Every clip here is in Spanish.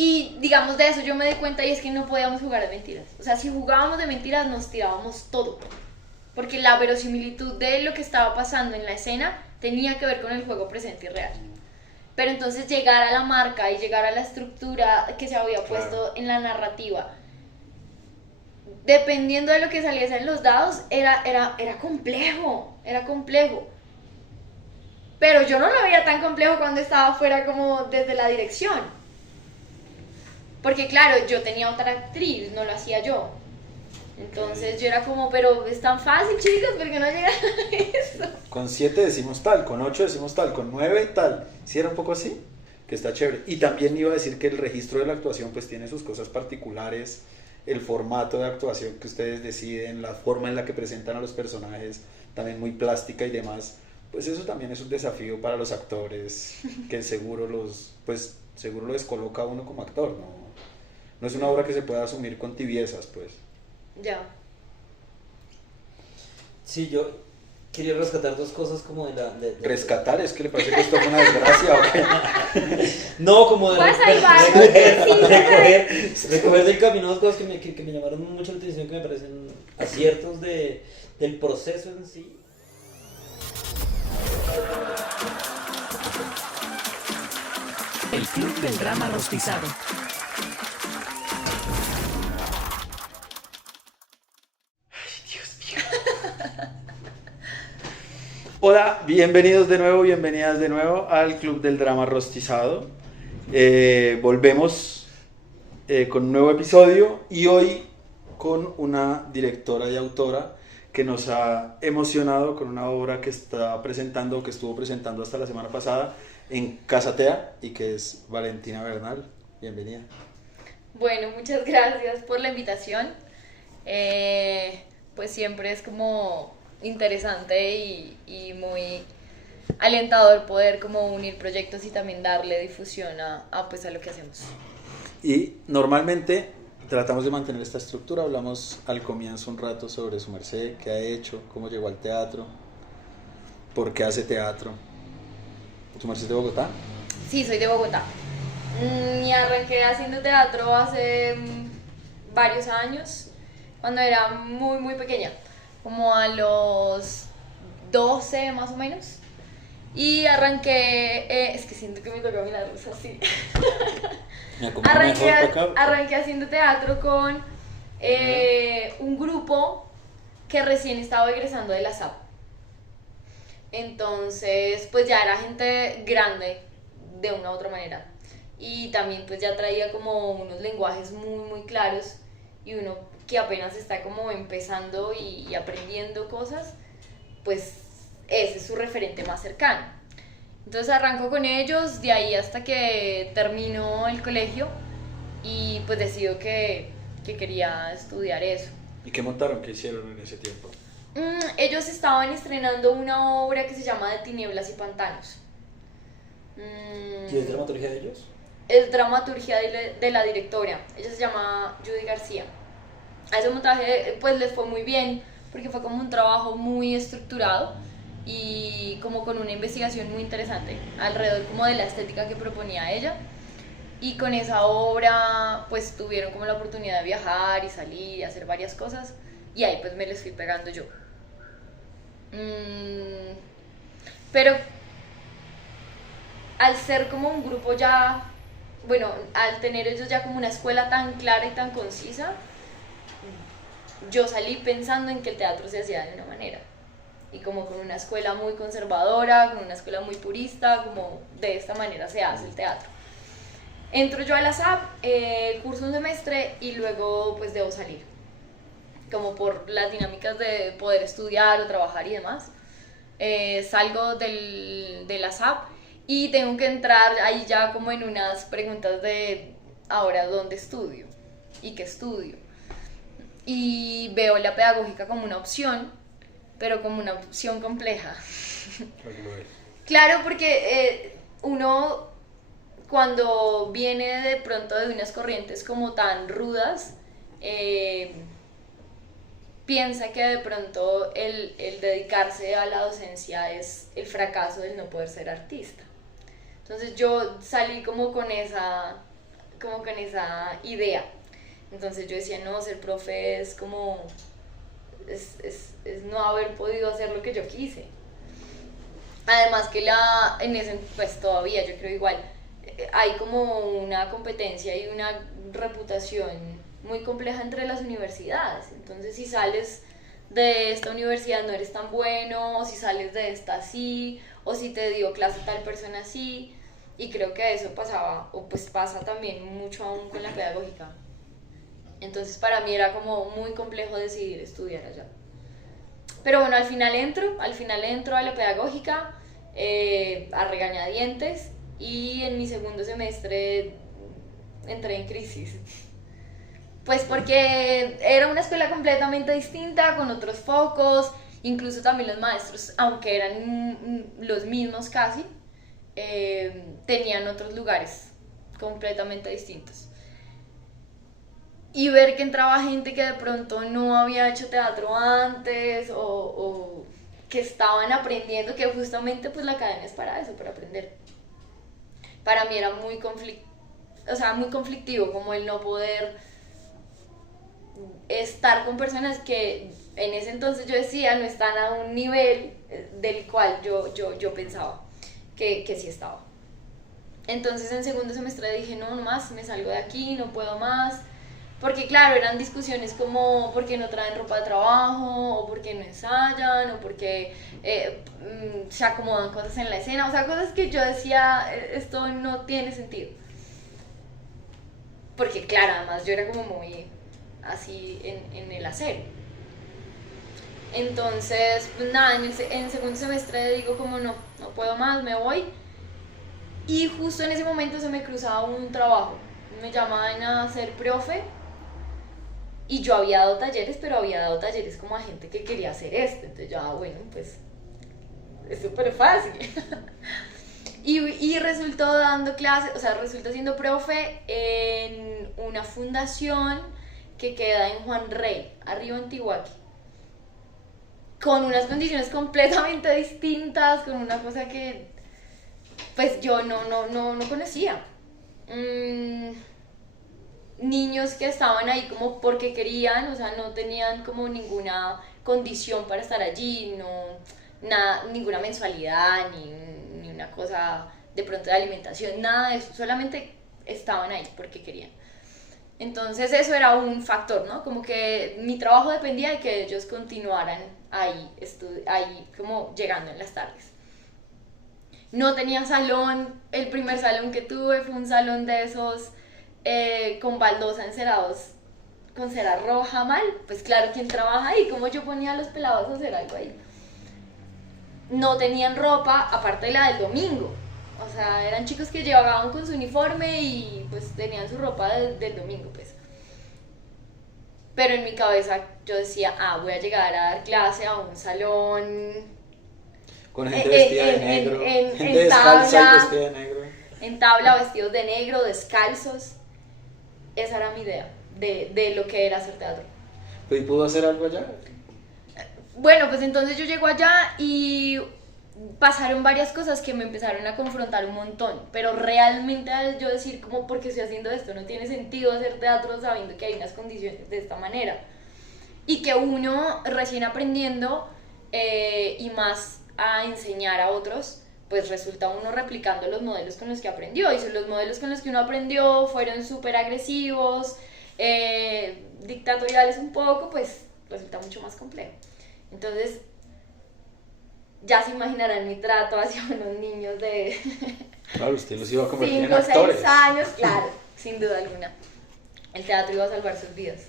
Y digamos de eso yo me di cuenta y es que no podíamos jugar de mentiras. O sea, si jugábamos de mentiras nos tirábamos todo. Porque la verosimilitud de lo que estaba pasando en la escena tenía que ver con el juego presente y real. Pero entonces llegar a la marca y llegar a la estructura que se había puesto en la narrativa, dependiendo de lo que saliese en los dados, era complejo, era complejo. Pero yo no lo veía tan complejo cuando estaba afuera como desde la dirección. Porque claro, yo tenía otra actriz, no lo hacía yo. Entonces yo era como, pero es tan fácil, chicos, ¿por qué no llegan a eso? Con 7 decimos tal, con 8 decimos tal, con 9 tal. ¿Sí era un poco así? Que está chévere. Y también iba a decir que el registro de la actuación pues tiene sus cosas particulares, el formato de actuación que ustedes deciden, la forma en la que presentan a los personajes, también muy plástica y demás. Pues eso también es un desafío para los actores, que seguro seguro lo descoloca a uno como actor, ¿no? No es una obra que se pueda asumir con tibiezas, pues. Ya. Sí, yo quería rescatar dos cosas como de la... Rescatar, es que le parece que esto fue una desgracia, ¿o qué? No, como de Pues ahí va, sí, recoger del camino dos cosas que me llamaron mucho la atención, que me parecen aciertos del proceso en sí. El Club del Drama Rostizado. Hola, bienvenidos de nuevo, bienvenidas de nuevo al Club del Drama Rostizado. Volvemos con un nuevo episodio y hoy con una directora y autora que nos ha emocionado con una obra que está presentando, que estuvo presentando hasta la semana pasada en Casatea y que es Valentina Bernal. Bienvenida. Bueno, muchas gracias por la invitación. Pues siempre es como interesante y muy alentador poder como unir proyectos y también darle difusión pues a lo que hacemos. Y normalmente tratamos de mantener esta estructura, hablamos al comienzo un rato sobre su merced, qué ha hecho, cómo llegó al teatro, por qué hace teatro. ¿Su merced es de Bogotá? Sí, soy de Bogotá. Y arranqué haciendo teatro hace varios años, cuando era muy, muy pequeña, como a los 12 más o menos. Y arranqué, es que siento que me toca mirar así. Arranqué haciendo teatro con un grupo que recién estaba egresando de la SAP. Entonces, pues ya era gente grande de una u otra manera. Y también pues ya traía como unos lenguajes muy, muy claros. Y uno que apenas está como empezando y aprendiendo cosas, pues ese es su referente más cercano. Entonces arranco con ellos, de ahí hasta que termino el colegio y pues decido que quería estudiar eso. ¿Y qué montaron? ¿Qué hicieron en ese tiempo? Ellos estaban estrenando una obra que se llama De Tinieblas y Pantanos. ¿Y es dramaturgia de ellos? Es dramaturgia de la directora, ella se llama Judy García. A ese montaje pues les fue muy bien porque fue como un trabajo muy estructurado y como con una investigación muy interesante alrededor como de la estética que proponía ella, y con esa obra pues tuvieron como la oportunidad de viajar y salir y hacer varias cosas y ahí pues me les fui pegando yo. Pero al ser como un grupo ya, bueno, al tener ellos ya como una escuela tan clara y tan concisa, yo salí pensando en que el teatro se hacía de una manera y como con una escuela muy conservadora, con una escuela muy purista, como de esta manera se hace el teatro. Entro yo a la SAP, curso un semestre y luego pues debo salir, como por las dinámicas de poder estudiar o trabajar y demás. Salgo de la SAP y tengo que entrar ahí ya como en unas preguntas de ahora dónde estudio y qué estudio. Y veo la pedagógica como una opción, pero como una opción compleja. Claro, porque uno cuando viene de pronto de unas corrientes como tan rudas, piensa que de pronto el dedicarse a la docencia es el fracaso del no poder ser artista. Entonces yo salí como con esa como con esa idea. Entonces yo decía, no, ser profe es como, es no haber podido hacer lo que yo quise. Además que en ese, pues todavía yo creo igual, hay como una competencia y una reputación muy compleja entre las universidades. Entonces si sales de esta universidad no eres tan bueno, o si sales de esta sí, o si te dio clase tal persona sí, y creo que eso pasaba, o pues pasa también mucho aún con la pedagógica. Entonces para mí era como muy complejo decidir estudiar allá. Pero bueno, al final entro a la pedagógica, a regañadientes, y en mi segundo semestre entré en crisis. Pues porque era una escuela completamente distinta, con otros focos, incluso también los maestros, aunque eran los mismos casi, tenían otros lugares completamente distintos. Y ver que entraba gente que de pronto no había hecho teatro antes o que estaban aprendiendo, que justamente pues la academia es para eso, para aprender. Para mí era muy conflictivo como el no poder estar con personas que en ese entonces yo decía no están a un nivel del cual yo pensaba que sí estaba. Entonces en segundo semestre dije no más, me salgo de aquí, no puedo más. Porque claro, eran discusiones como por qué no traen ropa de trabajo, o por qué no ensayan, o por qué se acomodan cosas en la escena, o sea, cosas que yo decía, esto no tiene sentido. Porque claro, además yo era como muy así en el hacer. Entonces, pues nada, en segundo semestre digo como no puedo más, me voy. Y justo en ese momento se me cruzaba un trabajo, me llamaban a ser profe. Y yo había dado talleres, pero había dado talleres como a gente que quería hacer esto. Entonces yo, bueno, pues es súper fácil. y resultó dando clases, o sea, resultó siendo profe en una fundación que queda en Juan Rey, arriba en Tihuaqui. Con unas condiciones completamente distintas, con una cosa que pues yo no conocía. Niños que estaban ahí como porque querían, o sea, no tenían como ninguna condición para estar allí, ninguna mensualidad, ni una cosa de pronto de alimentación, nada de eso, solamente estaban ahí porque querían. Entonces eso era un factor, ¿no? Como que mi trabajo dependía de que ellos continuaran ahí como llegando en las tardes. No tenía salón, el primer salón que tuve fue un salón de esos con baldosa encerados con cera roja mal, pues claro, ¿quién trabaja ahí? Como yo ponía a los pelados a hacer algo ahí. No tenían ropa, aparte de la del domingo, o sea, eran chicos que llegaban con su uniforme y pues tenían su ropa del domingo, pues. Pero en mi cabeza yo decía, voy a llegar a dar clase a un salón con gente vestida de negro, gente descalza y vestida de negro. En tabla, vestidos de negro, descalzos. Esa era mi idea de lo que era hacer teatro. ¿Y pudo hacer algo allá? Bueno, pues entonces yo llego allá y pasaron varias cosas que me empezaron a confrontar un montón, pero realmente al yo decir como, ¿por qué estoy haciendo esto? No tiene sentido hacer teatro sabiendo que hay unas condiciones de esta manera. Y que uno recién aprendiendo y más a enseñar a otros, pues resulta uno replicando los modelos con los que aprendió, y los modelos con los que uno aprendió fueron súper agresivos, dictatoriales un poco, pues resulta mucho más complejo. Entonces, ya se imaginarán mi trato hacia unos niños de claro, usted los iba a convertir 5 en o 6 actores. años, claro, sin duda alguna. El teatro iba a salvar sus vidas.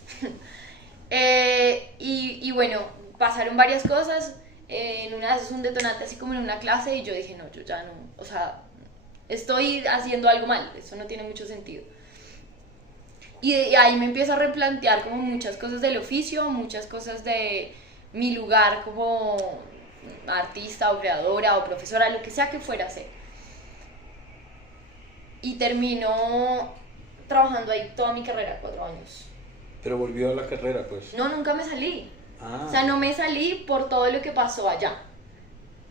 Y bueno, pasaron varias cosas. En una de esas un detonante así como en una clase y yo dije, no, yo ya no, o sea, estoy haciendo algo mal, eso no tiene mucho sentido. Y ahí me empiezo a replantear como muchas cosas del oficio, muchas cosas de mi lugar como artista o creadora o profesora, lo que sea que fuera a ser. Y terminó trabajando ahí toda mi carrera, 4 años. Pero volvió a la carrera, pues. No, nunca me salí. O sea, no me salí por todo lo que pasó allá.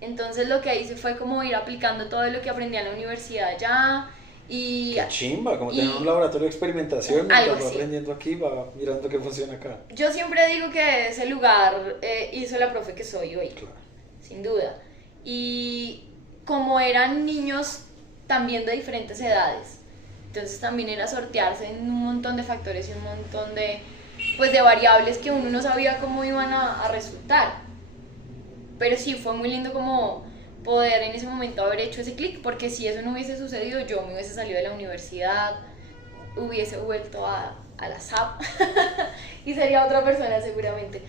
Entonces lo que hice fue como ir aplicando todo lo que aprendí en la universidad allá Y Qué chimba, como y- tener un laboratorio de experimentación, Algo mientras va así. aprendiendo aquí, va mirando qué funciona acá. yo siempre digo que ese lugar hizo la profe que soy hoy, Claro. sin duda. Y como eran niños también de diferentes edades, entonces también era sortearse en un montón de factores y un montón de, pues, de variables que uno no sabía cómo iban a resultar. Pero sí, fue muy lindo como poder en ese momento haber hecho ese clic, porque si eso no hubiese sucedido, yo me hubiese salido de la universidad, hubiese vuelto a la SAP y sería otra persona seguramente.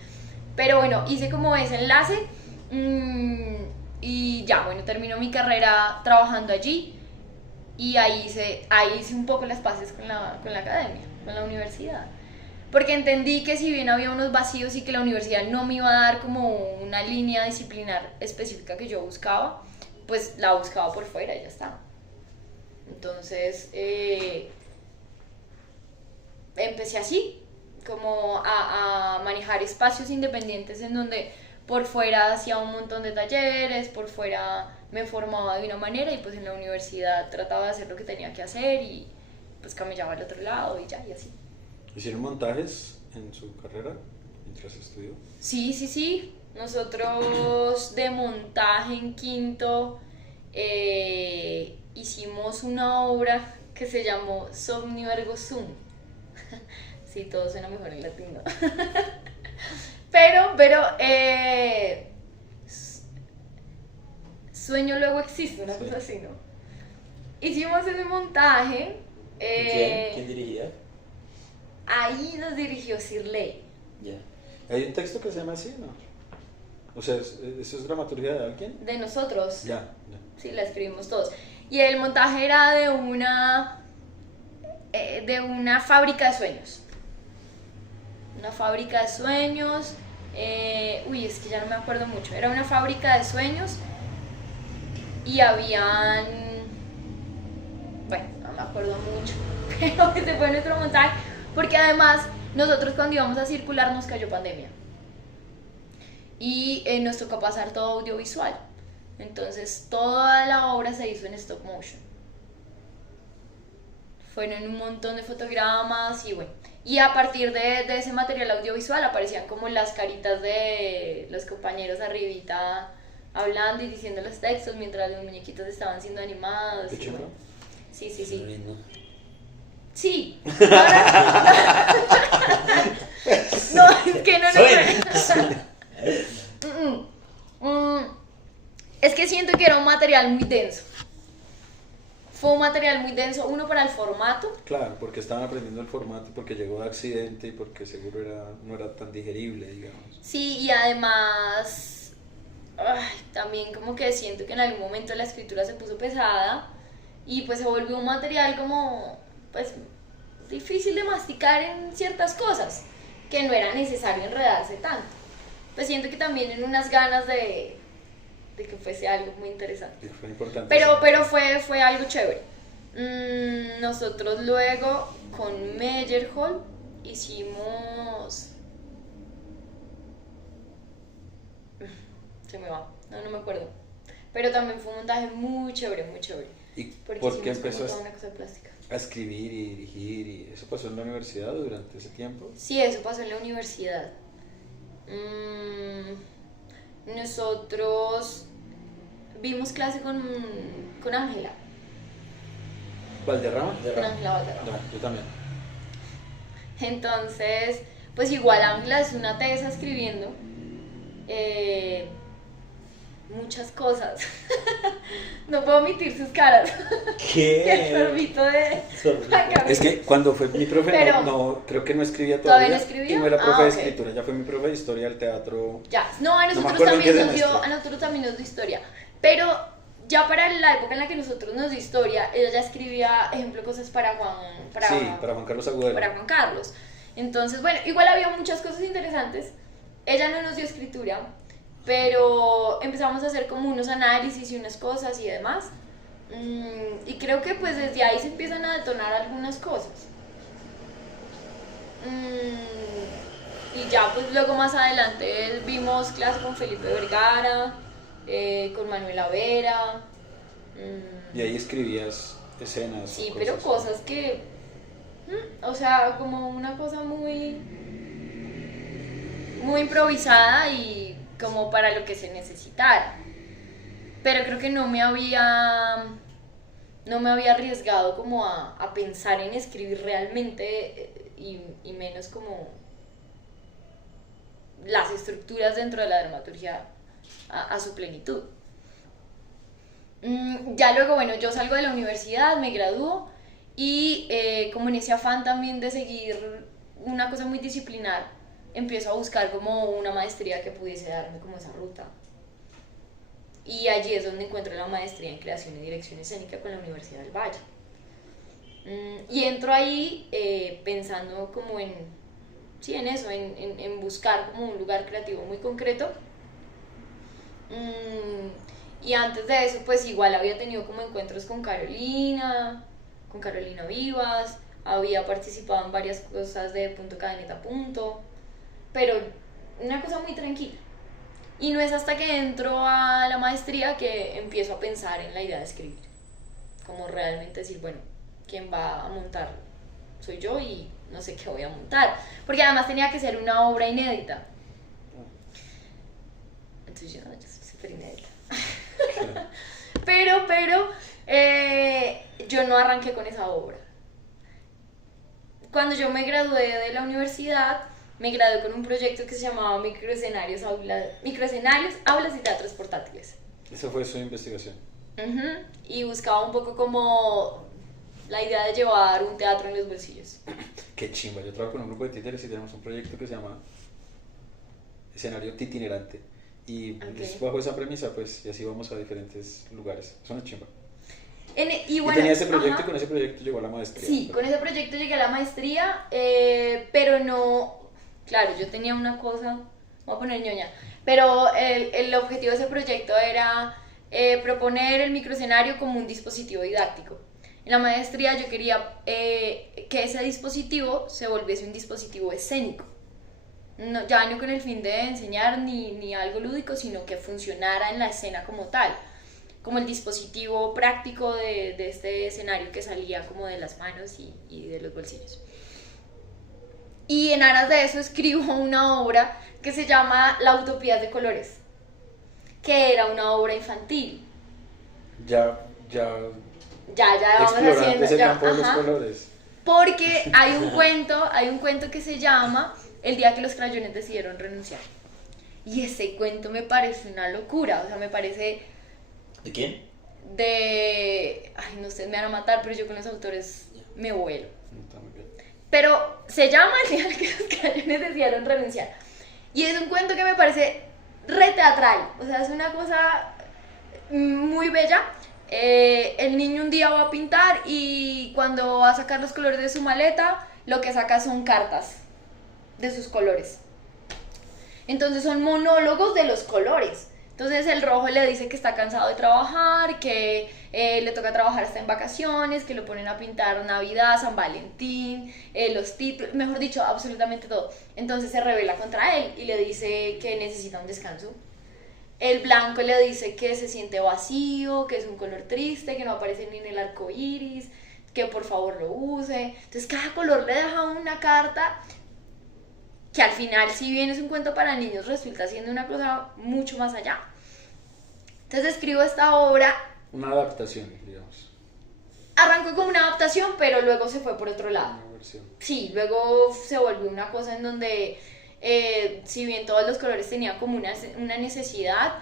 Pero bueno, hice como ese enlace y ya, bueno, terminó mi carrera trabajando allí y ahí hice un poco las paces con la academia, con la universidad. Porque entendí que si bien había unos vacíos y que la universidad no me iba a dar como una línea disciplinar específica que yo buscaba, pues la buscaba por fuera y ya está. Entonces, empecé así, como a manejar espacios independientes en donde por fuera hacía un montón de talleres, por fuera me formaba de una manera y pues en la universidad trataba de hacer lo que tenía que hacer y pues camellaba al otro lado y ya, y así. ¿Hicieron montajes en su carrera mientras estudió? Sí, sí, sí. Nosotros de montaje en quinto hicimos una obra que se llamó Somnio Ergo Sum. Sí, todo suena mejor en latino. Pero, sueño luego existe, una cosa así, ¿no? Hicimos ese montaje. ¿Quién dirigía? Ahí nos dirigió Sirley. Ya. ¿Hay un texto que se llama así, no? O sea, ¿eso es dramaturgia de alguien? De nosotros. Ya. Sí, la escribimos todos. Y el montaje era de una fábrica de sueños. Una fábrica de sueños. Es que ya no me acuerdo mucho. Era una fábrica de sueños y habían... Bueno, no me acuerdo mucho. Pero ese fue nuestro montaje. Porque además, nosotros cuando íbamos a circular nos cayó pandemia. Y nos tocó pasar todo audiovisual. Entonces, toda la obra se hizo en stop motion. Fueron un montón de fotogramas y bueno. Y a partir de ese material audiovisual aparecían como las caritas de los compañeros arribita hablando y diciendo los textos mientras los muñequitos estaban siendo animados. ¿Qué y chimba? bueno. Sí, sí, Qué sí. lindo. Sí. Ahora- no, es que no, es que siento que era un material muy denso. Fue un material muy denso, uno para el formato. Claro, porque estaban aprendiendo el formato y porque llegó de accidente y porque seguro no era tan digerible, digamos. Sí, y además, también como que siento que en algún momento la escritura se puso pesada y pues se volvió un material como, pues, difícil de masticar en ciertas cosas, que no era necesario enredarse tanto. Pues siento que también en unas ganas de que fuese algo muy interesante. Y fue importante. Pero fue algo chévere. Nosotros luego con Meyerhold hicimos... Se me va, no me acuerdo. Pero también fue un montaje muy chévere, muy chévere. ¿Y Porque por qué hicimos como empezó toda una cosa plástica. a escribir y dirigir? ¿Y eso pasó en la universidad durante ese tiempo? Sí, eso pasó en la universidad. Nosotros vimos clase con Ángela. ¿Valderrama? Con Ángela Valderrama. No, yo también. Entonces, pues igual Ángela es una tesa escribiendo muchas cosas. No puedo omitir sus caras. El sorbito de Juan Camilo. Es que cuando fue mi profe, Pero- no, creo que no escribía ¿Todavía todavía. no escribía? Y no era profe de Ok. escritura, ya fue mi profe de historia del teatro. Ya, no, a me nosotros, acuerdo en qué también nos dio, semestre. a nosotros también nos dio historia. Pero ya para la época en la que nosotros nos dio historia, ella ya escribía, ejemplo, cosas para Para Juan Carlos Agudelo. para Juan Carlos. Entonces, bueno, igual había muchas cosas interesantes. Ella no nos dio escritura, pero empezamos a hacer como unos análisis y unas cosas y demás. Y creo que pues desde ahí se empiezan a detonar algunas cosas. Y ya pues luego más adelante vimos clase con Felipe Vergara, con Manuela Vera. Y ahí escribías escenas. Sí, o pero así. cosas que, o sea, como una cosa muy improvisada y como para lo que se necesitara. Pero creo que no me había arriesgado como a pensar en escribir realmente y menos como las estructuras dentro de la dramaturgia a su plenitud. Ya luego, bueno, yo salgo de la universidad, me gradúo y como en ese afán también de seguir una cosa muy disciplinar, empiezo a buscar como una maestría que pudiese darme como esa ruta. Y allí es donde encuentro la maestría en creación y dirección escénica con la Universidad del Valle. Y entro ahí pensando como en eso, en buscar como un lugar creativo muy concreto. Y antes de eso, pues igual había tenido como encuentros con Carolina Vivas, había participado en varias cosas de Punto Cadeneta Punto, pero una cosa muy tranquila. Y no es hasta que entro a la maestría que empiezo a pensar en la idea de escribir. Como realmente decir, bueno, ¿quién va a montar? Soy yo y no sé qué voy a montar. Porque además tenía que ser una obra inédita. Entonces yo soy súper inédita. pero yo no arranqué con esa obra. Cuando yo me gradué de la universidad, me gradué con un proyecto que se llamaba Microescenarios, Aulas y Teatros Portátiles. Esa fue su investigación. Y buscaba un poco como la idea de llevar un teatro en los bolsillos. Qué chimba. Yo trabajo con un grupo de títeres y tenemos un proyecto que se llama Escenario Titinerante. Y es bajo esa premisa, pues, y así vamos a diferentes lugares. Es una chimba. Y bueno, tenía ese proyecto y con ese proyecto llegó a la maestría. Sí, con ese proyecto llegué a la maestría, pero no... Claro, yo tenía una cosa, voy a poner ñoña, pero el objetivo de ese proyecto era proponer el microescenario como un dispositivo didáctico. En la maestría yo quería que ese dispositivo se volviese un dispositivo escénico. No, ya no con el fin de enseñar ni algo lúdico, sino que funcionara en la escena como tal, como el dispositivo práctico de este escenario que salía como de las manos y de los bolsillos. Y en aras de eso escribo una obra que se llama La Utopía de Colores, que era una obra infantil. Ya vamos haciendo ese ya, campo de los colores. Porque hay un cuento que se llama El día que los crayones decidieron renunciar. Y ese cuento me parece una locura, o sea, me parece... ¿De quién? Ay, no sé, me van a matar, pero yo con los autores me vuelo. Está muy bien. Pero se llama El día que los crayones decidieron renunciar. Y es un cuento que me parece re teatral, o sea, es una cosa muy bella. El niño un día va a pintar y cuando va a sacar los colores de su maleta, lo que saca son cartas de sus colores. Entonces son monólogos de los colores. Entonces el rojo le dice que está cansado de trabajar, que le toca trabajar hasta en vacaciones, que lo ponen a pintar Navidad, San Valentín, los títulos, mejor dicho, absolutamente todo. Entonces se rebela contra él y le dice que necesita un descanso. El blanco le dice que se siente vacío, que es un color triste, que no aparece ni en el arco iris, que por favor lo use. Entonces cada color le deja una carta que al final, si bien es un cuento para niños, resulta siendo una cosa mucho más allá. Entonces escribo esta obra. Una adaptación, digamos. Arrancó como una adaptación, pero luego se fue por otro lado. Una versión. Sí, luego se volvió una cosa en donde, si bien todos los colores tenían como una necesidad,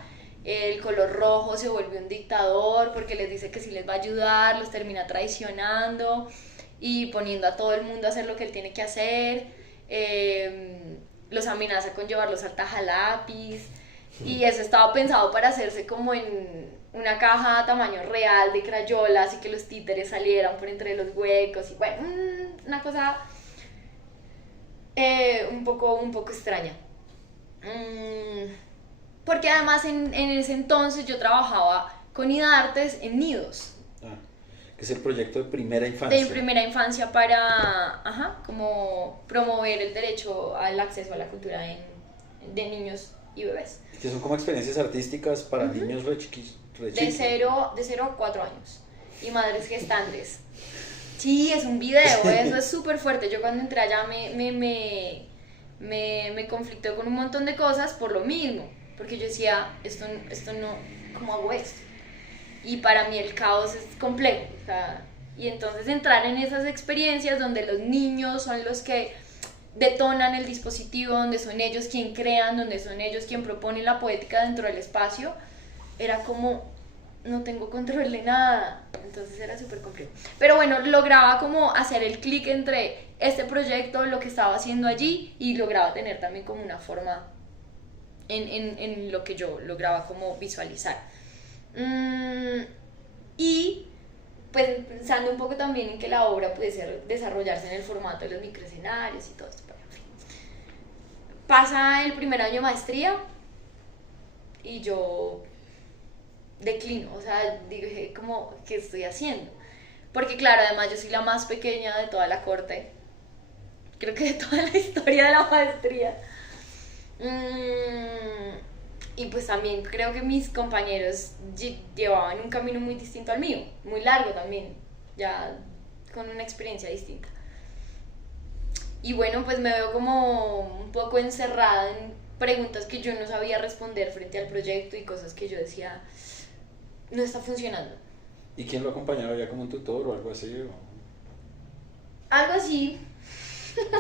el color rojo se volvió un dictador porque les dice que si les va a ayudar, los termina traicionando y poniendo a todo el mundo a hacer lo que él tiene que hacer. Los amenaza con llevarlos al tajalápiz y eso estaba pensado para hacerse como en una caja a tamaño real de crayolas y que los títeres salieran por entre los huecos y bueno, una cosa un poco extraña, porque además en ese entonces yo trabajaba con IDARTES en Nidos. Que es el proyecto de primera infancia. De primera infancia para, como promover el derecho al acceso a la cultura de niños y bebés. Que son como experiencias artísticas para niños re chiquis. De 0 a 4 años. y madres gestantes. Sí, es un video, eso es súper fuerte. Yo cuando entré allá me conflictó con un montón de cosas por lo mismo, porque yo decía, esto no, ¿cómo hago esto? Y para mí el caos es complejo, o sea, y entonces entrar en esas experiencias donde los niños son los que detonan el dispositivo, donde son ellos quien crean, donde son ellos quien proponen la poética dentro del espacio, era como, no tengo control de nada, entonces era súper complejo. Pero bueno, lograba como hacer el clic entre este proyecto, lo que estaba haciendo allí, y lograba tener también como una forma en lo que yo lograba como visualizar. Y pues pensando un poco también en que la obra pudiese desarrollarse en el formato de los microescenarios y todo esto. Pero en fin. Pasa el primer año de maestría y yo declino, o sea, dije como, ¿qué estoy haciendo? Porque claro, además yo soy la más pequeña de toda la corte, creo que de toda la historia de la maestría. Y pues también creo que mis compañeros llevaban un camino muy distinto al mío, muy largo también, ya con una experiencia distinta. Y bueno, pues me veo como un poco encerrada en preguntas que yo no sabía responder frente al proyecto y cosas que yo decía, no está funcionando. ¿Y quién lo acompañaba ya como un tutor o algo así? ¿O? Algo así. No,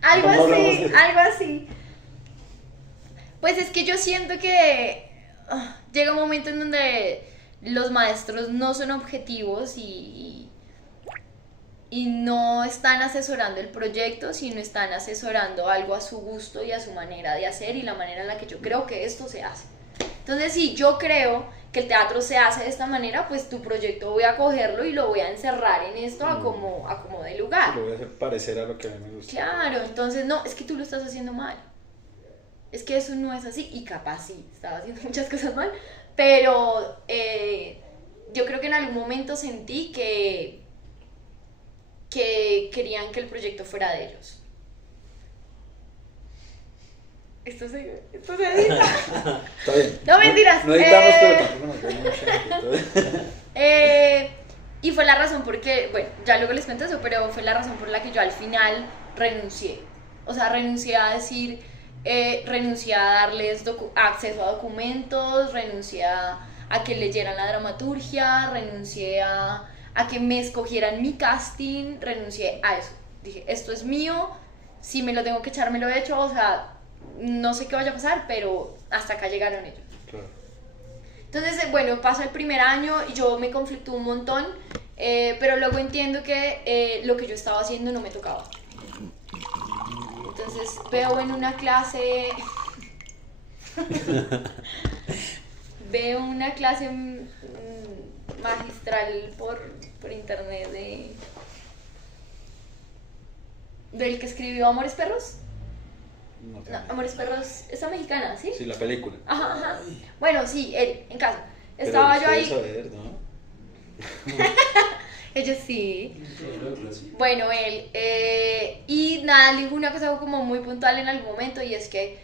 Algo no así, hablamos de- algo así. Pues es que yo siento que llega un momento en donde los maestros no son objetivos y no están asesorando el proyecto, sino están asesorando algo a su gusto y a su manera de hacer y la manera en la que yo creo que esto se hace. Entonces, si yo creo que el teatro se hace de esta manera, pues tu proyecto voy a cogerlo y lo voy a encerrar en esto a como de lugar. Lo voy a hacer parecer a lo que a mí me gusta. Claro, entonces no, es que tú lo estás haciendo mal. Es que eso no es así, y capaz sí, estaba haciendo muchas cosas mal, pero yo creo que en algún momento sentí que querían que el proyecto fuera de ellos. Esto se edita. Está bien. No, mentiras. No editamos, pero tampoco nos vemos mucho. Y fue la razón por que, bueno, ya luego les cuento eso, pero fue la razón por la que yo al final renuncié. O sea, renuncié a decir, renuncié a darles acceso a documentos, renuncié a que leyeran la dramaturgia, renuncié a que me escogieran mi casting, renuncié a eso. Dije, esto es mío, si me lo tengo que echar, me lo he hecho, o sea, no sé qué vaya a pasar, pero hasta acá llegaron ellos. Claro. Entonces, bueno, pasa el primer año y yo me conflictúo un montón, pero luego entiendo que lo que yo estaba haciendo no me tocaba. Entonces veo en una clase, veo una clase magistral por internet del que escribió Amores Perros. No, No, Amores Perros, esa mexicana, ¿sí? Sí, la película. Ajá, ajá. Bueno, sí, él, en casa. Pero Estaba yo ustedes ahí. saber, ¿no? Ellos sí. Bueno, él. Y nada, le dijo una cosa como muy puntual en algún momento y es que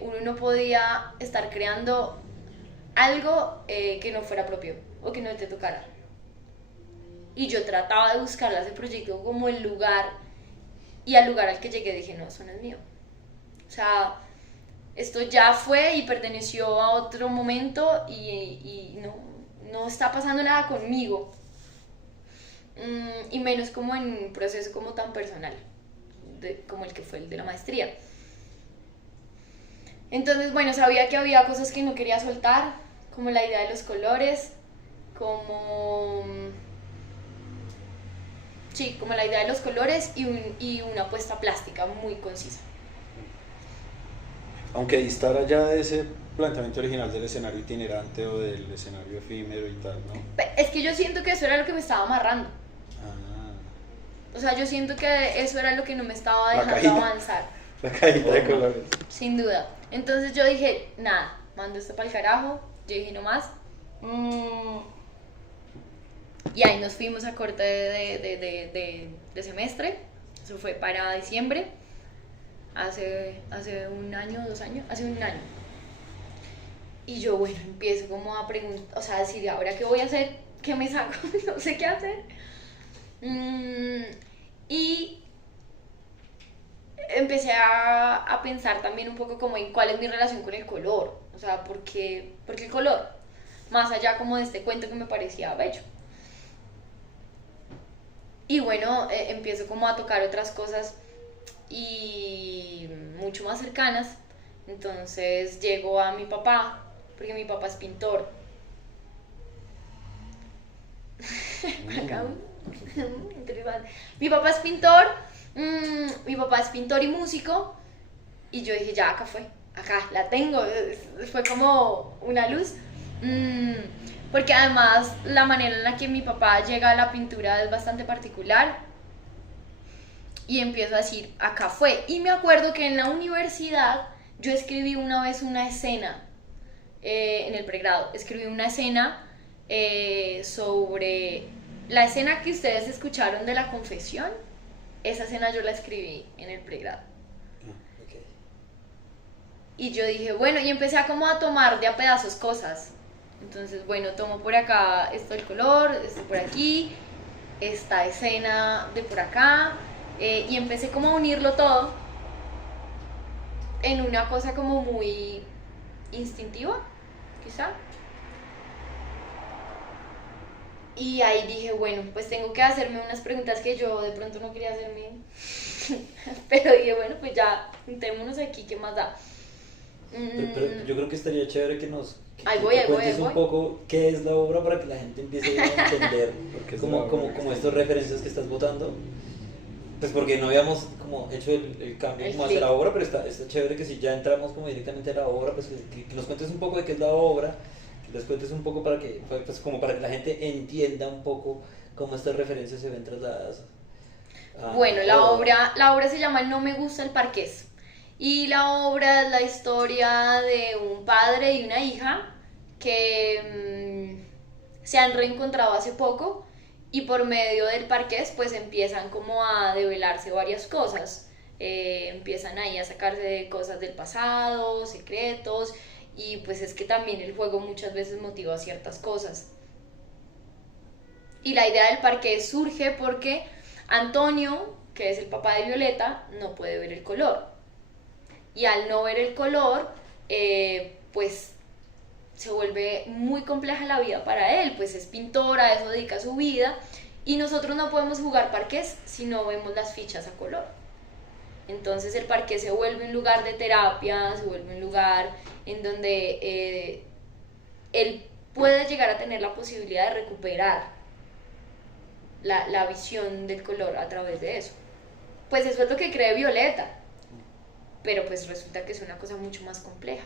uno no podía estar creando algo que no fuera propio o que no te tocara. Y yo trataba de buscarle a ese proyecto como el lugar, y al lugar al que llegué dije, no, eso no es mío. O sea, esto ya fue y perteneció a otro momento y no está pasando nada conmigo. Y menos como en un proceso como tan personal como el que fue el de la maestría. Entonces, bueno, sabía que había cosas que no quería soltar, como la idea de los colores, como la idea de los colores y una puesta plástica muy concisa. Aunque distara ya de ese planteamiento original del escenario itinerante o del escenario efímero y tal, ¿no? Es que yo siento que eso era lo que me estaba amarrando. Ah, O sea, yo siento que eso era lo que no me estaba La dejando cajita. avanzar, la cajita de colores. sin duda. Entonces yo dije, nada, mando esto para el carajo. Yo dije, no más. Y ahí nos fuimos a corte de semestre. Eso fue para diciembre. Hace un año, 2 años, hace un año. Y yo, bueno, empiezo como a preguntar, o sea, a decir, ¿ahora qué voy a hacer? ¿qué me saco? No sé qué hacer. Y empecé a pensar también un poco como en cuál es mi relación con el color, o sea, ¿por qué el color? Más allá como de este cuento que me parecía bello. Y bueno, empiezo como a tocar otras cosas y mucho más cercanas. Entonces llego a mi papá, porque mi papá es pintor. Interesante. Mi papá es pintor, mi papá es pintor y músico. Y yo dije, ya, acá fue, acá la tengo. Fue como una luz. Porque además la manera en la que mi papá llega a la pintura es bastante particular. Y empiezo a decir, acá fue. Y me acuerdo que en la universidad yo escribí una vez una escena, en el pregrado, escribí una escena sobre la escena que ustedes escucharon de la confesión. Esa escena yo la escribí en el pregrado. Okay. Y yo dije, bueno, y empecé a como a tomar de a pedazos cosas. Entonces, bueno, tomo por acá esto del color, esto por aquí, esta escena de por acá, y empecé como a unirlo todo en una cosa como muy instintiva, quizá. Y ahí dije, bueno, pues tengo que hacerme unas preguntas que yo de pronto no quería hacerme. Pero dije, bueno, pues ya, juntémonos aquí, ¿qué más da? Pero yo creo que estaría chévere que nos Ahí voy. cuentes un poco qué es la obra para que la gente empiece a entender como estas referencias que estás botando. Pues porque no habíamos como hecho el cambio como hacia la obra, pero está chévere que si ya entramos como directamente a la obra, pues que nos cuentes un poco de qué es la obra, que les cuentes un poco para que, pues como para que la gente entienda un poco cómo estas referencias se ven trasladadas. Bueno, la obra se llama No me gusta el parqués. Y la obra es la historia de un padre y una hija que se han reencontrado hace poco y por medio del parqués pues empiezan como a develarse varias cosas. Empiezan ahí a sacarse cosas del pasado, secretos, y pues es que también el juego muchas veces motiva ciertas cosas. Y la idea del parqués surge porque Antonio, que es el papá de Violeta, no puede ver el color. Y al no ver el color, pues se vuelve muy compleja la vida para él, pues es pintor, a eso dedica su vida, y nosotros no podemos jugar parqués si no vemos las fichas a color. Entonces el parqués se vuelve un lugar de terapia, se vuelve un lugar en donde él puede llegar a tener la posibilidad de recuperar la visión del color a través de eso. Pues eso es lo que cree Violeta, pero pues resulta que es una cosa mucho más compleja.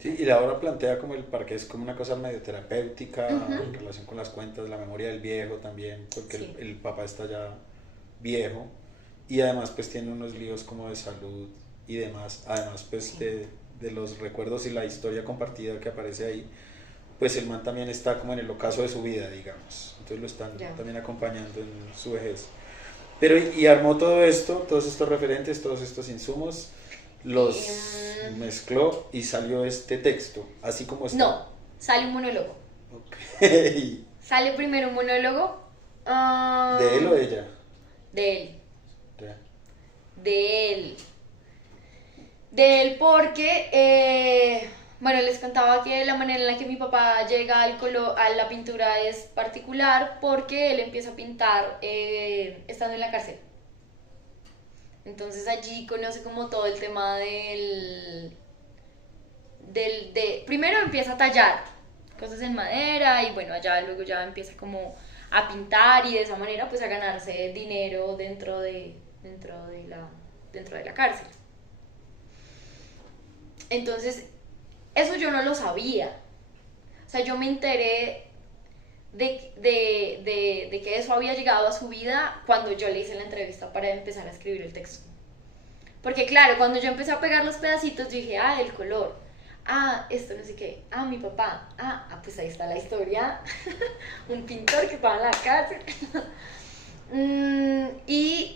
Sí, y la obra plantea como el parqués como una cosa medio terapéutica, en relación con las cuentas, la memoria del viejo también, porque Sí. el papá está ya viejo y además pues tiene unos líos como de salud y demás, además pues Sí. de los recuerdos y la historia compartida que aparece ahí, pues el man también está como en el ocaso de su vida, digamos, entonces lo están Ya. también acompañando en su vejez. Pero y armó todo esto, todos estos referentes, todos estos insumos, los mezcló y salió este texto, así como está. No, sale un monólogo. Ok. Sale primero un monólogo. ¿De él o de ella? De él. Ya. De él. De él porque, bueno, les contaba que la manera en la que mi papá llega al color, a la pintura es particular porque él empieza a pintar estando en la cárcel. Entonces allí conoce como todo el tema primero empieza a tallar cosas en madera y bueno, allá luego ya empieza como a pintar y de esa manera pues a ganarse dinero dentro de la cárcel. Entonces, eso yo no lo sabía. O sea, yo me enteré de que eso había llegado a su vida cuando yo le hice la entrevista para empezar a escribir el texto. Porque claro, cuando yo empecé a pegar los pedacitos, yo dije, el color, esto no sé qué, mi papá, pues ahí está la historia, un pintor que estaba en la cárcel. Y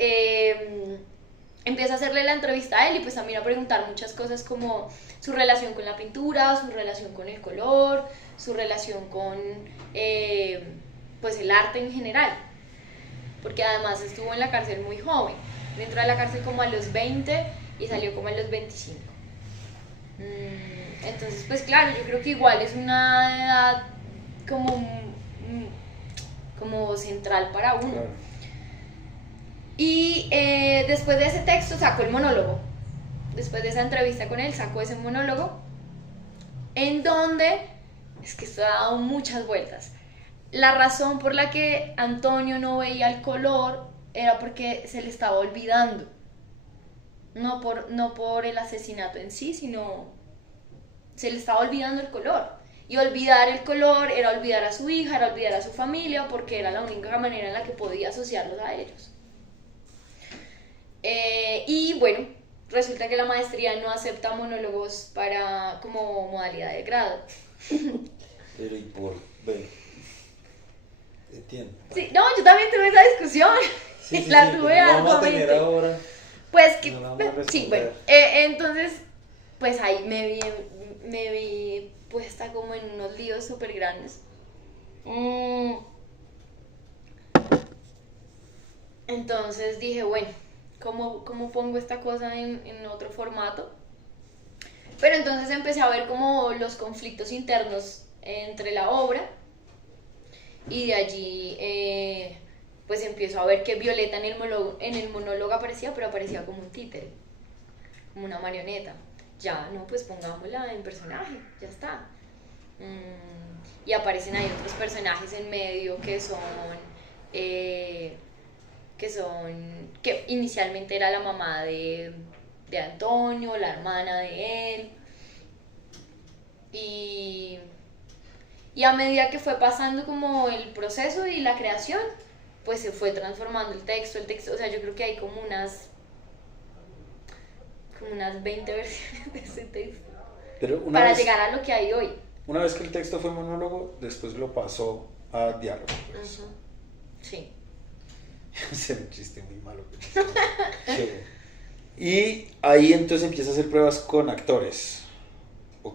empiezo a hacerle la entrevista a él y pues también a preguntar muchas cosas como su relación con la pintura, su relación con el color, su relación con pues el arte en general, porque además estuvo en la cárcel muy joven, entró a la cárcel como a los 20 y salió como a los 25. Entonces pues claro, yo creo que igual es una edad como central para uno. Claro. Y después de ese texto sacó el monólogo. Después de esa entrevista con él sacó ese monólogo en donde, es que esto ha dado muchas vueltas. La razón por la que Antonio no veía el color era porque se le estaba olvidando. No por el asesinato en sí, sino se le estaba olvidando el color. Y olvidar el color era olvidar a su hija, era olvidar a su familia, porque era la única manera en la que podía asociarlos a ellos. Y bueno, resulta que la maestría no acepta monólogos como modalidad de grado. Pero ¿y por? Bueno, entiendo. Sí, no, yo también tuve esa discusión. Sí, La tuve no vamos a arduamente. tener ahora. Pues que, No la vamos a responder. sí, bueno, entonces, pues ahí me vi puesta como en unos líos súper grandes. Entonces dije, bueno, ¿cómo pongo esta cosa en otro formato? Pero entonces empecé a ver como los conflictos internos entre la obra y de allí pues empiezo a ver que Violeta en el monólogo aparecía, pero aparecía como un títere, como una marioneta. Ya, no, pues pongámosla en personaje, ya está. Y aparecen ahí otros personajes en medio que inicialmente era la mamá de Antonio, la hermana de él. Y a medida que fue pasando como el proceso y la creación, pues se fue transformando el texto, o sea, yo creo que hay como unas 20 versiones de ese texto. Pero para llegar a lo que hay hoy. Una vez que el texto fue monólogo, después lo pasó a diálogo. Pues. Uh-huh. Sí. Es un chiste muy malo. Sí. Y ahí entonces empieza a hacer pruebas con actores, o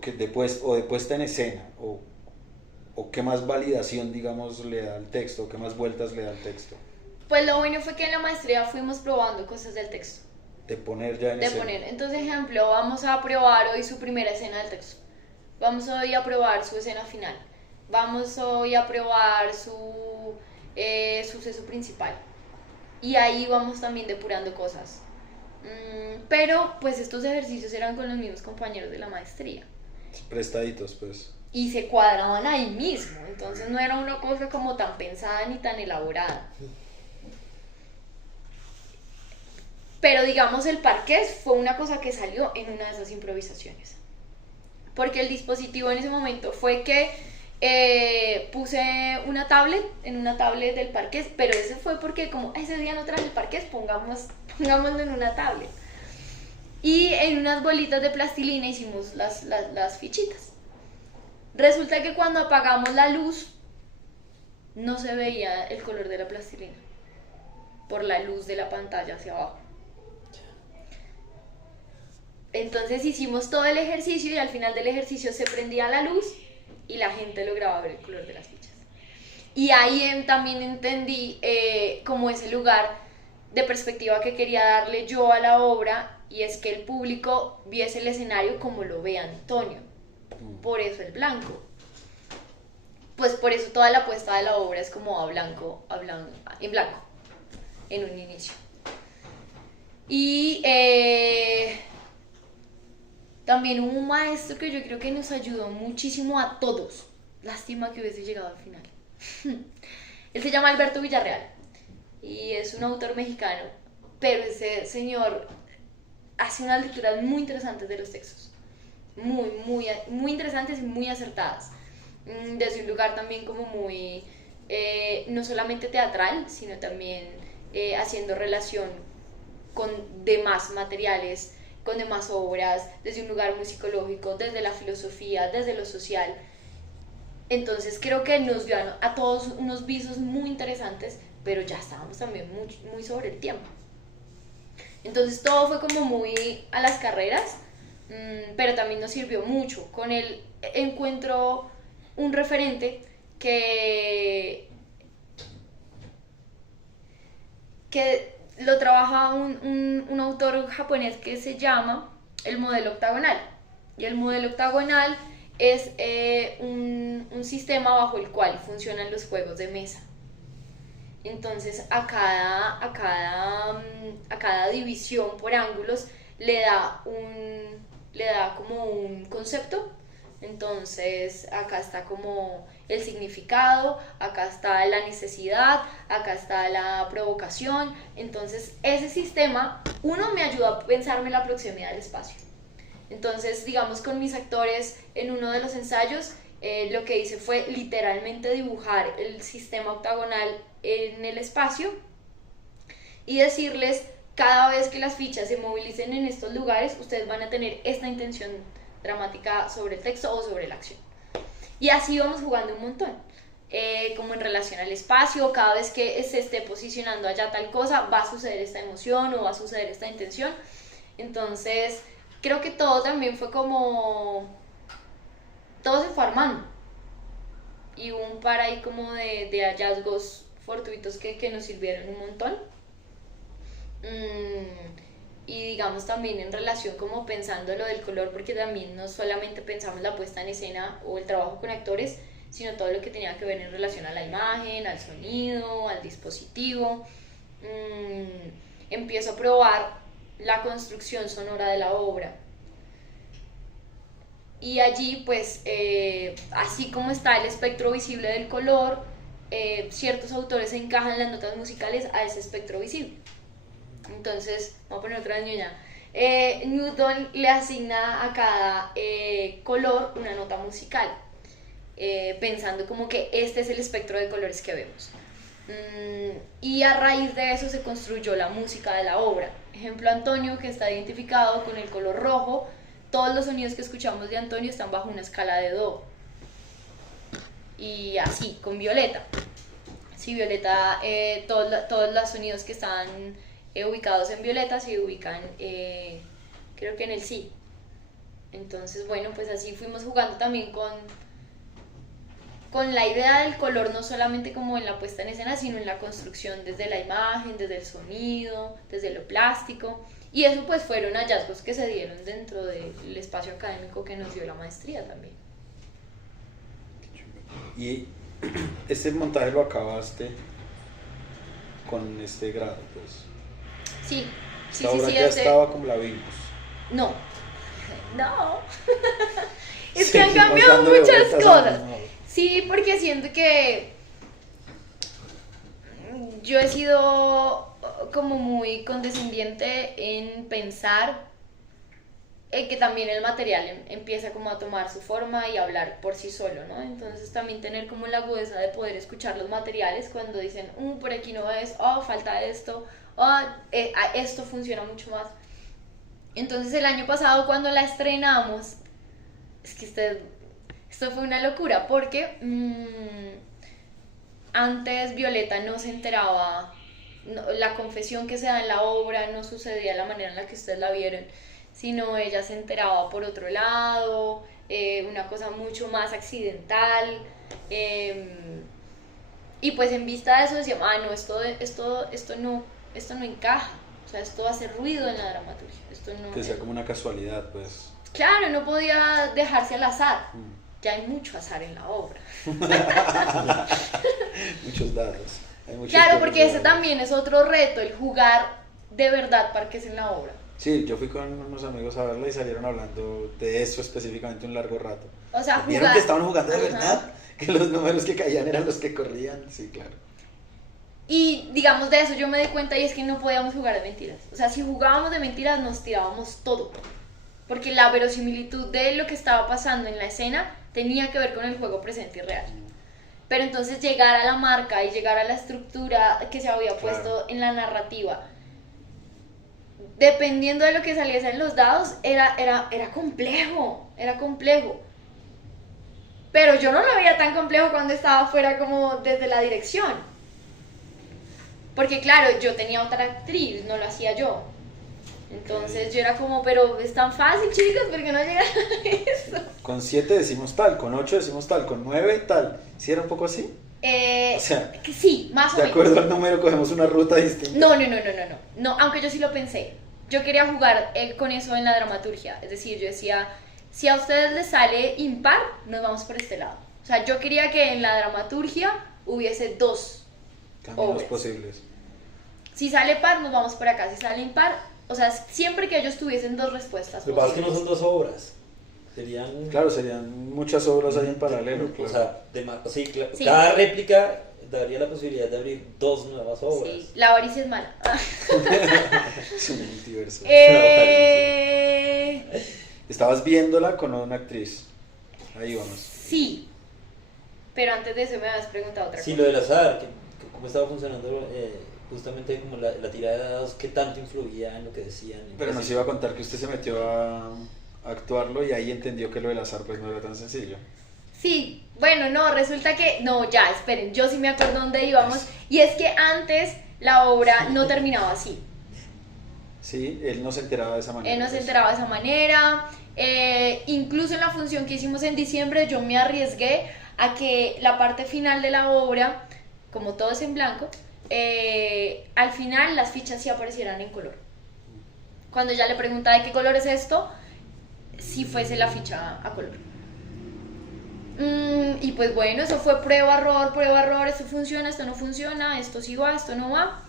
de puesta en escena, o qué más validación, digamos, le da al texto, o qué más vueltas le da al texto. Pues lo bueno fue que en la maestría fuimos probando cosas del texto. De poner ya en escena. Entonces, ejemplo, vamos a probar hoy su primera escena del texto. Vamos hoy a probar su escena final. Vamos hoy a probar su suceso principal. Y ahí vamos también depurando cosas. Pero pues estos ejercicios eran con los mismos compañeros de la maestría. Prestaditos, pues. Y se cuadraban ahí mismo. Entonces no era una cosa como tan pensada ni tan elaborada. Pero digamos el parqués fue una cosa que salió en una de esas improvisaciones. Porque el dispositivo en ese momento fue que puse una tablet del parqués, pero ese fue porque como ese día no traje el parqués, pongámoslo en una tablet. Y en unas bolitas de plastilina hicimos las fichitas. Resulta que cuando apagamos la luz no se veía el color de la plastilina por la luz de la pantalla hacia abajo. Entonces hicimos todo el ejercicio y al final del ejercicio se prendía la luz y la gente lograba ver el color de las fichas. Y ahí también entendí como ese lugar de perspectiva que quería darle yo a la obra, y es que el público viese el escenario como lo ve Antonio. Por eso el blanco. Pues por eso toda la puesta de la obra es como en blanco, en un inicio. Y también hubo un maestro que yo creo que nos ayudó muchísimo a todos. Lástima que hubiese llegado al final. Él se llama Alberto Villarreal y es un autor mexicano, pero ese señor hace unas lecturas muy interesantes de los textos. Muy interesantes y muy acertadas. Desde un lugar también como muy, no solamente teatral, sino también haciendo relación con demás materiales, con demás obras, desde un lugar muy psicológico, desde la filosofía, desde lo social. Entonces creo que nos dio a todos unos visos muy interesantes, pero ya estábamos también muy sobre el tiempo. Entonces todo fue como muy a las carreras, pero también nos sirvió mucho. Con él encuentro un referente que lo trabaja un autor japonés que se llama el modelo octagonal. Y el modelo octagonal es un sistema bajo el cual funcionan los juegos de mesa. Entonces a cada división por ángulos le da como un concepto. Entonces acá está como el significado, acá está la necesidad, acá está la provocación. Entonces ese sistema, uno, me ayuda a pensarme la proximidad del espacio. Entonces, digamos, con mis actores en uno de los ensayos, lo que hice fue literalmente dibujar el sistema octagonal en el espacio y decirles: cada vez que las fichas se movilicen en estos lugares, ustedes van a tener esta intención dramática sobre el texto o sobre la acción. Y así vamos jugando un montón, como en relación al espacio. Cada vez que se esté posicionando allá tal cosa, va a suceder esta emoción o va a suceder esta intención. Entonces creo que todo también fue como, todo se fue armando y hubo un par ahí como de hallazgos fortuitos que nos sirvieron un montón. Y digamos también en relación como pensando lo del color, porque también no solamente pensamos la puesta en escena o el trabajo con actores, sino todo lo que tenía que ver en relación a la imagen, al sonido, al dispositivo. Empiezo a probar la construcción sonora de la obra. Y allí pues así como está el espectro visible del color, ciertos autores encajan las notas musicales a ese espectro visible. Entonces, vamos a poner otra ñoña. Newton le asigna a cada color una nota musical, pensando como que este es el espectro de colores que vemos. Y a raíz de eso se construyó la música de la obra. Ejemplo, Antonio, que está identificado con el color rojo. Todos los sonidos que escuchamos de Antonio están bajo una escala de do. Y así, con Violeta. Sí, Violeta, todos los sonidos que están ubicados en Violeta se ubican, creo que en el sí. Entonces, bueno, pues así fuimos jugando también con la idea del color, no solamente como en la puesta en escena, sino en la construcción desde la imagen, desde el sonido, desde lo plástico. Y eso pues fueron hallazgos que se dieron dentro del espacio académico que nos dio la maestría también. Y este montaje lo acabaste con este grado, pues. Sí, Esta obra ya estaba como la vimos. No. Es que han cambiado muchas cosas. Sí, porque siento que yo he sido como muy condescendiente en pensar que también el material empieza como a tomar su forma y a hablar por sí solo, ¿no? Entonces también tener como la agudeza de poder escuchar los materiales cuando dicen, por aquí no es, falta esto, esto funciona mucho más. Entonces el año pasado cuando la estrenamos, es que esto fue una locura porque antes Violeta no se enteraba, la confesión que se da en la obra no sucedía de la manera en la que ustedes la vieron, sino ella se enteraba por otro lado, una cosa mucho más accidental, y pues en vista de eso decía, no, esto no encaja, o sea, esto hace ruido en la dramaturgia, esto no... Que sea como una casualidad, pues. Claro, no podía dejarse al azar, ya hay mucho azar en la obra. Muchos dados. Claro, porque ese también es otro reto, el jugar de verdad parques en la obra. Sí, yo fui con unos amigos a verla y salieron hablando de eso específicamente un largo rato. O sea, jugar... ¿Vieron que estaban jugando de verdad? Que los números que caían eran los que corrían. Sí, claro. Y digamos de eso yo me di cuenta y es que no podíamos jugar de mentiras. O sea, si jugábamos de mentiras nos tirábamos todo. Porque la verosimilitud de lo que estaba pasando en la escena tenía que ver con el juego presente y real. Pero entonces llegar a la marca y llegar a la estructura que se había puesto en la narrativa, dependiendo de lo que saliese en los dados, era complejo, era complejo. Pero yo no lo veía tan complejo cuando estaba afuera como desde la dirección. Porque claro, yo tenía otra actriz, no lo hacía yo. Entonces yo era como, pero es tan fácil, chicas, ¿por qué no llegan a eso? Con 7 decimos tal, con 8 decimos tal, con 9 tal. ¿Sí era un poco así? O sea, que sí, más o de menos. acuerdo al número cogemos una ruta distinta. No, aunque yo sí lo pensé. Yo quería jugar con eso en la dramaturgia. Es decir, yo decía, si a ustedes les sale impar, nos vamos por este lado. O sea, yo quería que en la dramaturgia hubiese dos Caminos obras. posibles. Si sale par, nos vamos por acá. Si sale impar, o sea, siempre que ellos tuviesen dos respuestas Lo que pasa es que no posibles. son 2 obras. Serían. Claro, serían muchas obras ahí en paralelo. O Claro. sea, sí, Sí. cada réplica daría la posibilidad de abrir 2 nuevas obras. Sí, la avaricia es mala. Es un multiverso. Estabas viéndola con una actriz. Ahí vamos. Sí, pero antes de eso me habías preguntado otra Sí, cosa. lo del azar, cómo estaba funcionando justamente como la tirada de dados, qué tanto influía en lo que decían. Pero nos iba a contar que usted se metió a actuarlo y ahí entendió que lo del azar pues no era tan sencillo. Sí, bueno, no, resulta que, no, ya, esperen, yo sí me acuerdo dónde íbamos, y es que antes la obra no terminaba así, Sí, él no se enteraba de esa manera. él no se pues. enteraba de esa manera, incluso en la función que hicimos en diciembre yo me arriesgué a que la parte final de la obra, como todo es en blanco, al final las fichas sí aparecieran en color. Cuando ya le preguntaba de qué color es esto, si fuese la ficha a color. Y pues bueno, eso fue prueba, error, esto funciona, esto no funciona, esto sí va, esto no va.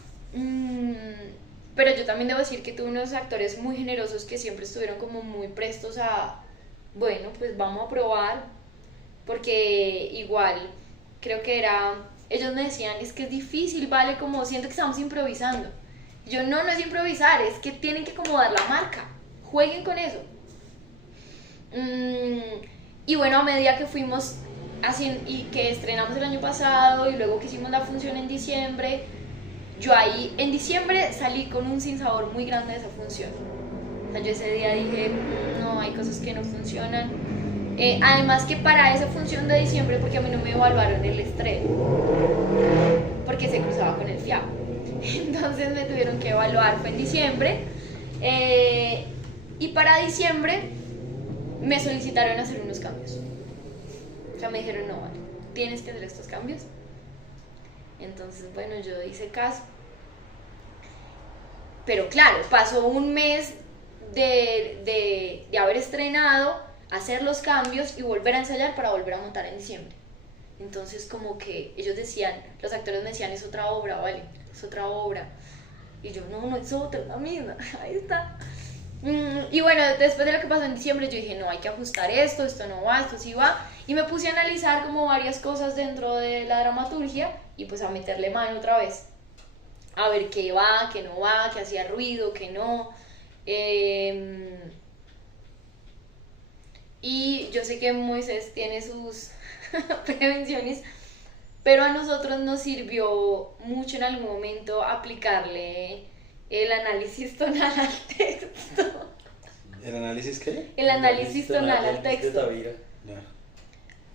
Pero yo también debo decir que tuve unos actores muy generosos que siempre estuvieron como muy prestos a, bueno, pues vamos a probar, porque igual, creo que era, ellos me decían, es que es difícil, vale, como siento que estamos improvisando. Y yo, no es improvisar, es que tienen que como dar la marca, jueguen con eso. Y bueno, a medida que fuimos haciendo y que estrenamos el año pasado y luego que hicimos la función en diciembre, yo ahí en diciembre salí con un sinsabor muy grande de esa función. O sea, yo ese día dije, no, hay cosas que no funcionan. Además que para esa función de diciembre, porque a mí no me evaluaron el estreno, porque se cruzaba con el FIAP. Entonces me tuvieron que evaluar, fue en diciembre. Y para diciembre me solicitaron hacer unos cambios. O sea, me dijeron, no, vale, tienes que hacer estos cambios. Entonces, bueno, yo hice caso. Pero claro, pasó un mes de haber estrenado, hacer los cambios y volver a ensayar para volver a montar en diciembre. Entonces, como que ellos decían, los actores me decían, es otra obra, vale, es otra obra. Y yo, no es otra, es la misma, ahí está. Y bueno, después de lo que pasó en diciembre, yo dije, no, hay que ajustar esto no va, esto sí va. Y me puse a analizar como varias cosas dentro de la dramaturgia y pues a meterle mano otra vez. A ver qué va, qué no va, qué hacía ruido, qué no. Y yo sé que Moisés tiene sus prevenciones, pero a nosotros nos sirvió mucho en algún momento aplicarle el análisis tonal al texto. ¿El análisis qué? El análisis tonal al De texto. Tavira. Ya.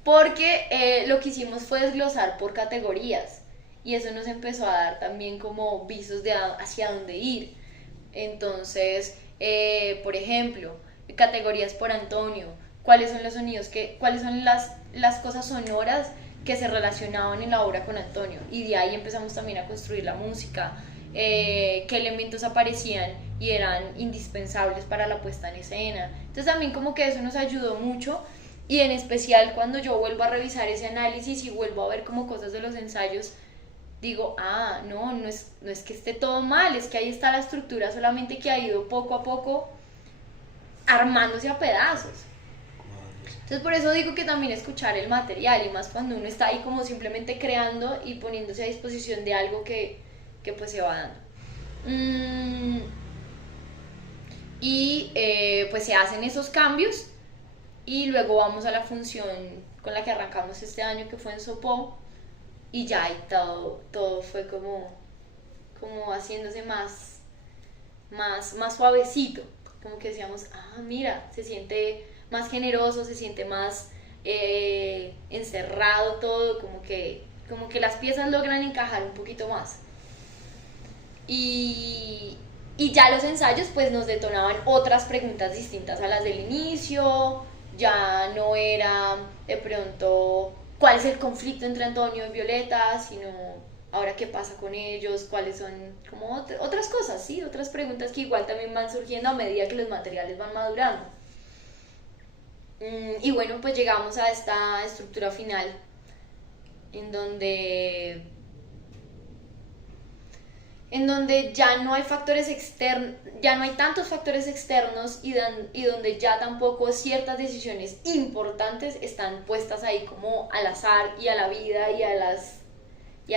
Porque lo que hicimos fue desglosar por categorías y eso nos empezó a dar también como visos de hacia dónde ir. Entonces, por ejemplo, categorías por Antonio, cuáles son los sonidos, cuáles son las cosas sonoras que se relacionaban en la obra con Antonio, y de ahí empezamos también a construir la música, qué elementos aparecían y eran indispensables para la puesta en escena. Entonces también como que eso nos ayudó mucho, y en especial cuando yo vuelvo a revisar ese análisis y vuelvo a ver como cosas de los ensayos, digo, no es que esté todo mal, es que ahí está la estructura, solamente que ha ido poco a poco armándose a pedazos. Entonces por eso digo que también escuchar el material, y más cuando uno está ahí como simplemente creando y poniéndose a disposición de algo que pues se va dando. Y pues se hacen esos cambios y luego vamos a la función con la que arrancamos este año, que fue en Sopó, y ya y todo fue como haciéndose más suavecito, como que decíamos, mira, se siente más generoso, se siente más encerrado todo, como que las piezas logran encajar un poquito más. Y Y ya los ensayos pues nos detonaban otras preguntas distintas a las del inicio, ya no era de pronto cuál es el conflicto entre Antonio y Violeta, sino ahora qué pasa con ellos, cuáles son como otras cosas, ¿sí? Otras preguntas que igual también van surgiendo a medida que los materiales van madurando. Y bueno, pues llegamos a esta estructura final en donde ya no hay factores externos, ya no hay tantos factores externos y donde ya tampoco ciertas decisiones importantes están puestas ahí como al azar y a la vida y a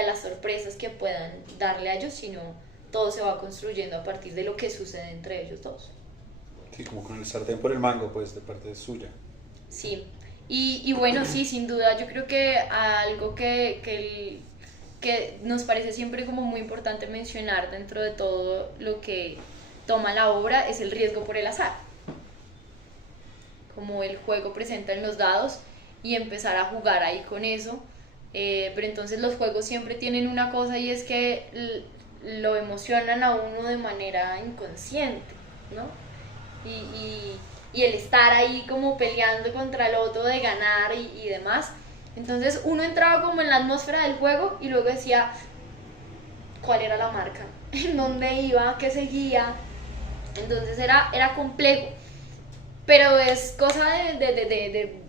las sorpresas que puedan darle a ellos, sino todo se va construyendo a partir de lo que sucede entre ellos dos. Sí, como con el sartén por el mango, pues, de parte suya. Sí, y bueno, sí, sin duda, yo creo que algo que nos parece siempre como muy importante mencionar dentro de todo lo que toma la obra es el riesgo por el azar. Como el juego presenta en los dados y empezar a jugar ahí con eso. Pero entonces los juegos siempre tienen una cosa y es que lo emocionan a uno de manera inconsciente, ¿no? Y el estar ahí como peleando contra el otro de ganar y demás. Entonces uno entraba como en la atmósfera del juego y luego decía cuál era la marca, en dónde iba, qué seguía. Entonces era complejo, pero es cosa de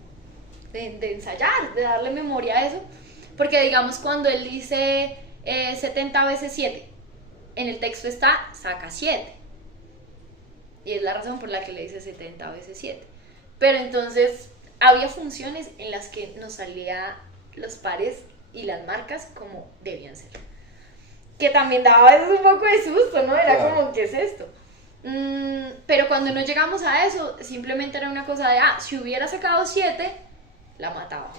ensayar, de darle memoria a eso, porque digamos cuando él dice 70 veces 7, en el texto está saca 7, y es la razón por la que le dice 70 veces 7, pero entonces había funciones en las que nos salía los pares y las marcas como debían ser, que también daba a veces un poco de susto, ¿no? Era claro. Como, ¿qué es esto? Pero cuando no llegamos a eso, simplemente era una cosa de, si hubiera sacado 7, la mataba.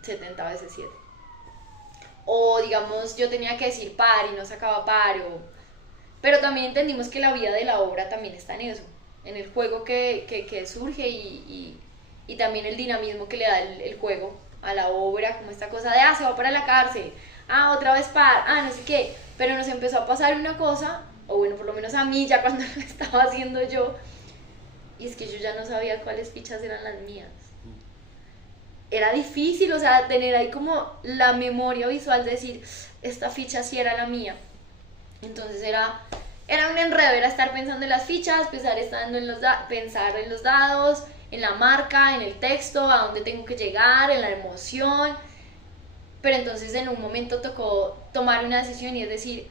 70 veces 7. O digamos, yo tenía que decir par y no sacaba par. Pero también entendimos que la vida de la obra también está en eso, en el juego que surge y también el dinamismo que le da el juego a la obra, como esta cosa de, se va para la cárcel, otra vez par, no sé qué. Pero nos empezó a pasar una cosa, o bueno, por lo menos a mí ya cuando lo estaba haciendo yo, y es que yo ya no sabía cuáles fichas eran las mías. Era difícil, o sea, tener ahí como la memoria visual de decir, esta ficha sí era la mía. Entonces era un enredo, era estar pensando en las fichas, pensar en los dados, en la marca, en el texto, a dónde tengo que llegar, en la emoción. Pero entonces en un momento tocó tomar una decisión y es decir,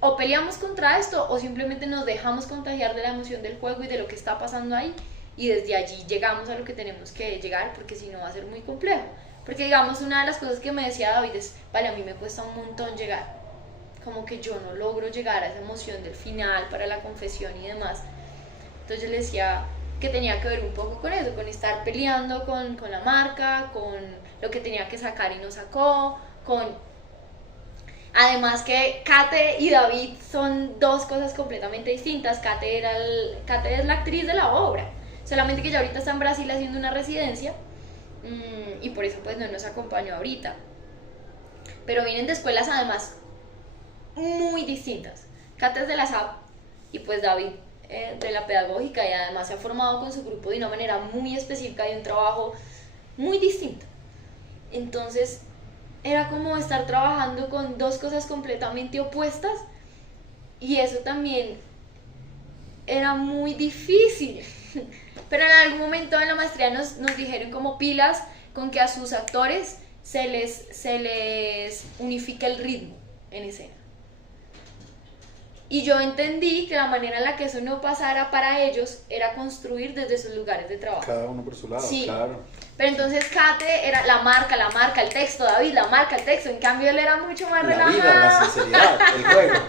o peleamos contra esto o simplemente nos dejamos contagiar de la emoción del juego y de lo que está pasando ahí, y desde allí llegamos a lo que tenemos que llegar, porque si no va a ser muy complejo. Porque digamos, una de las cosas que me decía David es, vale, a mí me cuesta un montón llegar, como que yo no logro llegar a esa emoción del final para la confesión y demás. Entonces yo le decía que tenía que ver un poco con eso, con estar peleando con la marca, con lo que tenía que sacar y no sacó, además que Kate y David son dos cosas completamente distintas. Kate es la actriz de la obra, solamente que ya ahorita está en Brasil haciendo una residencia, y por eso pues no nos acompañó ahorita, pero vienen de escuelas además muy distintas. Kate es de la SAP y pues David de la pedagógica, y además se ha formado con su grupo de una manera muy específica y un trabajo muy distinto. Entonces era como estar trabajando con dos cosas completamente opuestas, y eso también era muy difícil. Pero en algún momento en la maestría nos dijeron como pilas con que a sus actores se les unifica el ritmo en escena. Y yo entendí que la manera en la que eso no pasara para ellos era construir desde sus lugares de trabajo. Cada uno por su lado, sí. Claro. Pero entonces Kate era la marca, el texto, David, la marca, el texto. En cambio él era mucho más relajado. La vida, la sinceridad, el juego.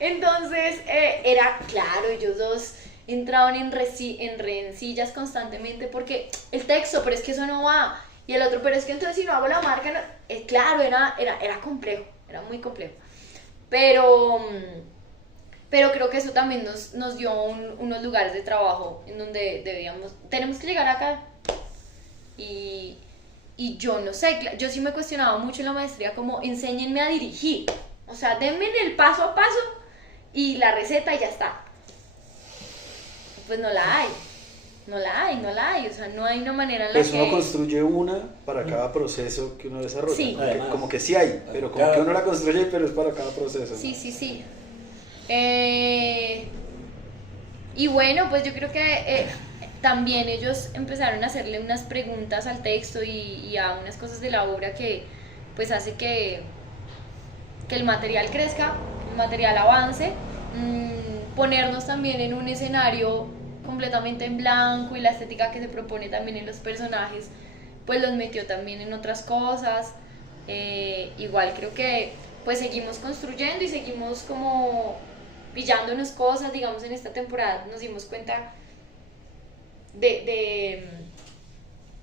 Entonces era claro, ellos dos entraban en rencillas constantemente porque el texto, pero es que eso no va. Y el otro, pero es que entonces si no hago la marca, no. Claro, era complejo, era muy complejo. Pero creo que eso también nos dio unos lugares de trabajo en donde tenemos que llegar acá. Y yo no sé, yo sí me cuestionaba mucho en la maestría como, enséñenme a dirigir, O sea, denme el paso a paso y la receta y ya está. Pues no la hay. No la hay, o sea, no hay una manera en la Pues que... uno construye una para cada proceso que uno desarrolla. Sí. Como que, Además, como que sí hay, pero como que uno la construye, pero es para cada proceso. ¿no? Sí. Y bueno, pues yo creo que también ellos empezaron a hacerle unas preguntas al texto y a unas cosas de la obra que pues hace que el material crezca, el material avance, ponernos también en un escenario completamente en blanco y la estética que se propone también en los personajes pues los metió también en otras cosas. Igual creo que pues seguimos construyendo y seguimos como pillándonos cosas, digamos en esta temporada nos dimos cuenta de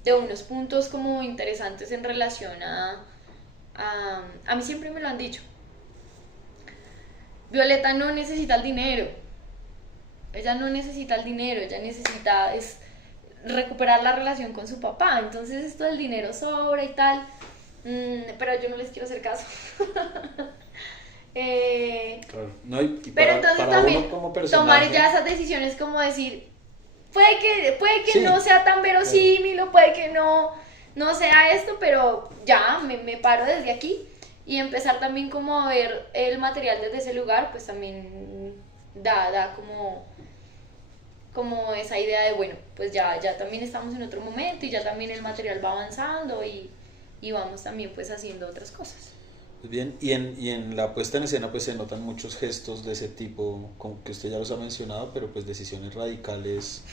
unos puntos como interesantes en relación a mí siempre me lo han dicho, Violeta no necesita el dinero, ella no necesita el dinero, ella necesita es recuperar la relación con su papá, entonces esto del dinero sobra y tal, pero yo no les quiero hacer caso. Claro. No, y pero para, entonces para también uno como personaje, tomar ya esas decisiones como decir, puede que sí, no sea tan verosímil o puede que no sea esto, pero ya me paro desde aquí y empezar también como a ver el material desde ese lugar, pues también da como esa idea de bueno, pues ya también estamos en otro momento y ya también el material va avanzando y vamos también pues haciendo otras cosas. Pues bien, y en la puesta en escena pues se notan muchos gestos de ese tipo, como que usted ya los ha mencionado, pero pues decisiones radicales,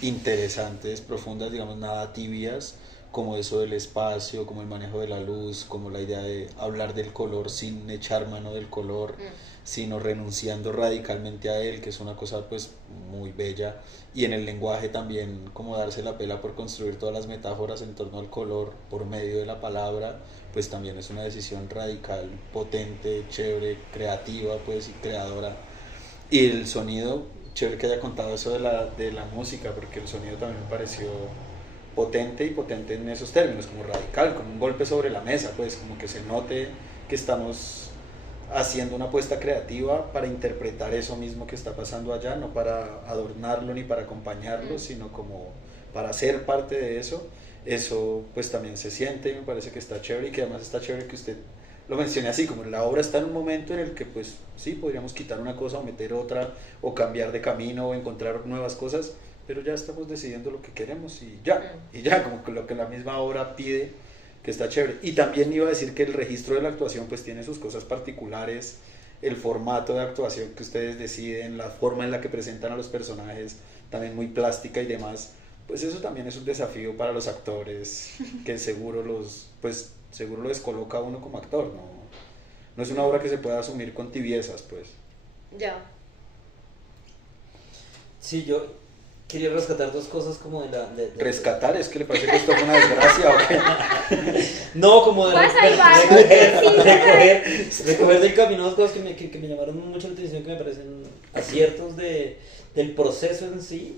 interesantes, profundas, digamos nada tibias, como eso del espacio, como el manejo de la luz, como la idea de hablar del color sin echar mano del color, sino renunciando radicalmente a él, que es una cosa pues muy bella, y en el lenguaje también como darse la pela por construir todas las metáforas en torno al color por medio de la palabra, pues también es una decisión radical, potente, chévere, creativa pues y creadora. Y el sonido, chévere que haya contado eso de la música, porque el sonido también me pareció potente y potente en esos términos, como radical, como un golpe sobre la mesa, pues como que se note que estamos haciendo una apuesta creativa para interpretar eso mismo que está pasando allá, no para adornarlo ni para acompañarlo, sino como para ser parte de eso. Eso pues también se siente y me parece que está chévere, y que además está chévere que usted lo mencione así, como la obra está en un momento en el que pues sí, podríamos quitar una cosa o meter otra, o cambiar de camino o encontrar nuevas cosas, pero ya estamos decidiendo lo que queremos y ya como que lo que la misma obra pide, que está chévere. Y también iba a decir que el registro de la actuación pues tiene sus cosas particulares, el formato de actuación que ustedes deciden, la forma en la que presentan a los personajes, también muy plástica y demás, pues eso también es un desafío para los actores, que seguro lo descoloca a uno como actor, no es una obra que se pueda asumir con tibiezas, pues. Ya. Sí, yo quería rescatar dos cosas como ¿Rescatar? ¿Es que le parece que esto es una desgracia o qué? No, como de Vas ahí, vas, recoger del camino dos cosas que me llamaron mucho la atención, que me parecen aciertos del proceso en sí,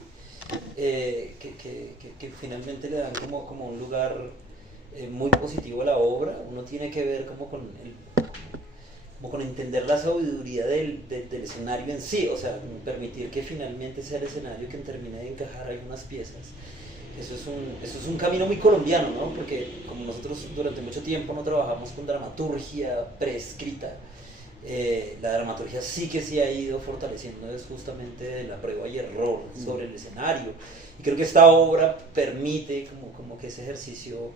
que finalmente le dan como un lugar muy positivo a la obra. Uno tiene que ver como con entender la sabiduría del escenario en sí, o sea, permitir que finalmente sea el escenario quien termine de encajar algunas piezas. Eso es un camino muy colombiano, ¿no? Porque como nosotros durante mucho tiempo no trabajamos con dramaturgia preescrita, la dramaturgia sí que se ha ido fortaleciendo es justamente de la prueba y error sobre el escenario. Y creo que esta obra permite como que ese ejercicio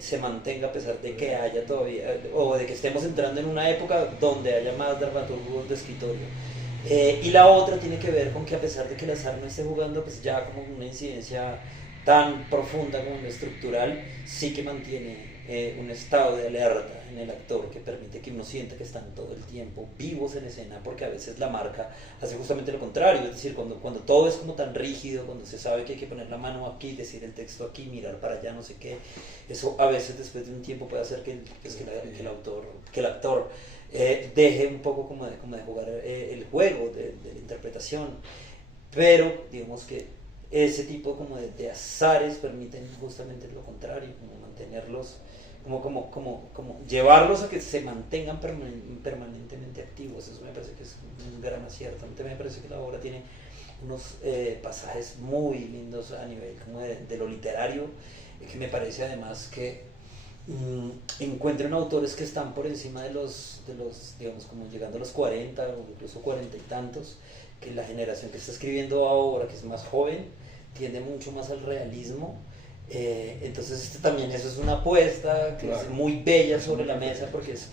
se mantenga, a pesar de que haya todavía, o de que estemos entrando en una época donde haya más dramaturgos de escritorio. Y la otra tiene que ver con que, a pesar de que el azar no esté jugando pues ya como una incidencia tan profunda como en lo estructural, sí que mantiene un estado de alerta en el actor que permite que uno sienta que están todo el tiempo vivos en escena, porque a veces la marca hace justamente lo contrario, es decir, cuando todo es como tan rígido, cuando se sabe que hay que poner la mano aquí, decir el texto aquí, mirar para allá, no sé qué, eso a veces después de un tiempo puede hacer que el actor deje un poco como de jugar el juego de la interpretación, pero digamos que ese tipo como de azares permiten justamente lo contrario, como mantenerlos, como llevarlos a que se mantengan permanentemente pues eso me parece que es un gran acierto. A mí también me parece que la obra tiene unos pasajes muy lindos a nivel como de lo literario, que me parece además que encuentran autores que están por encima de los, digamos, como llegando a los 40 o incluso 40 y tantos, que la generación que está escribiendo ahora, que es más joven, tiende mucho más al realismo. Entonces también eso es una apuesta que es muy bella sobre la mesa, porque es,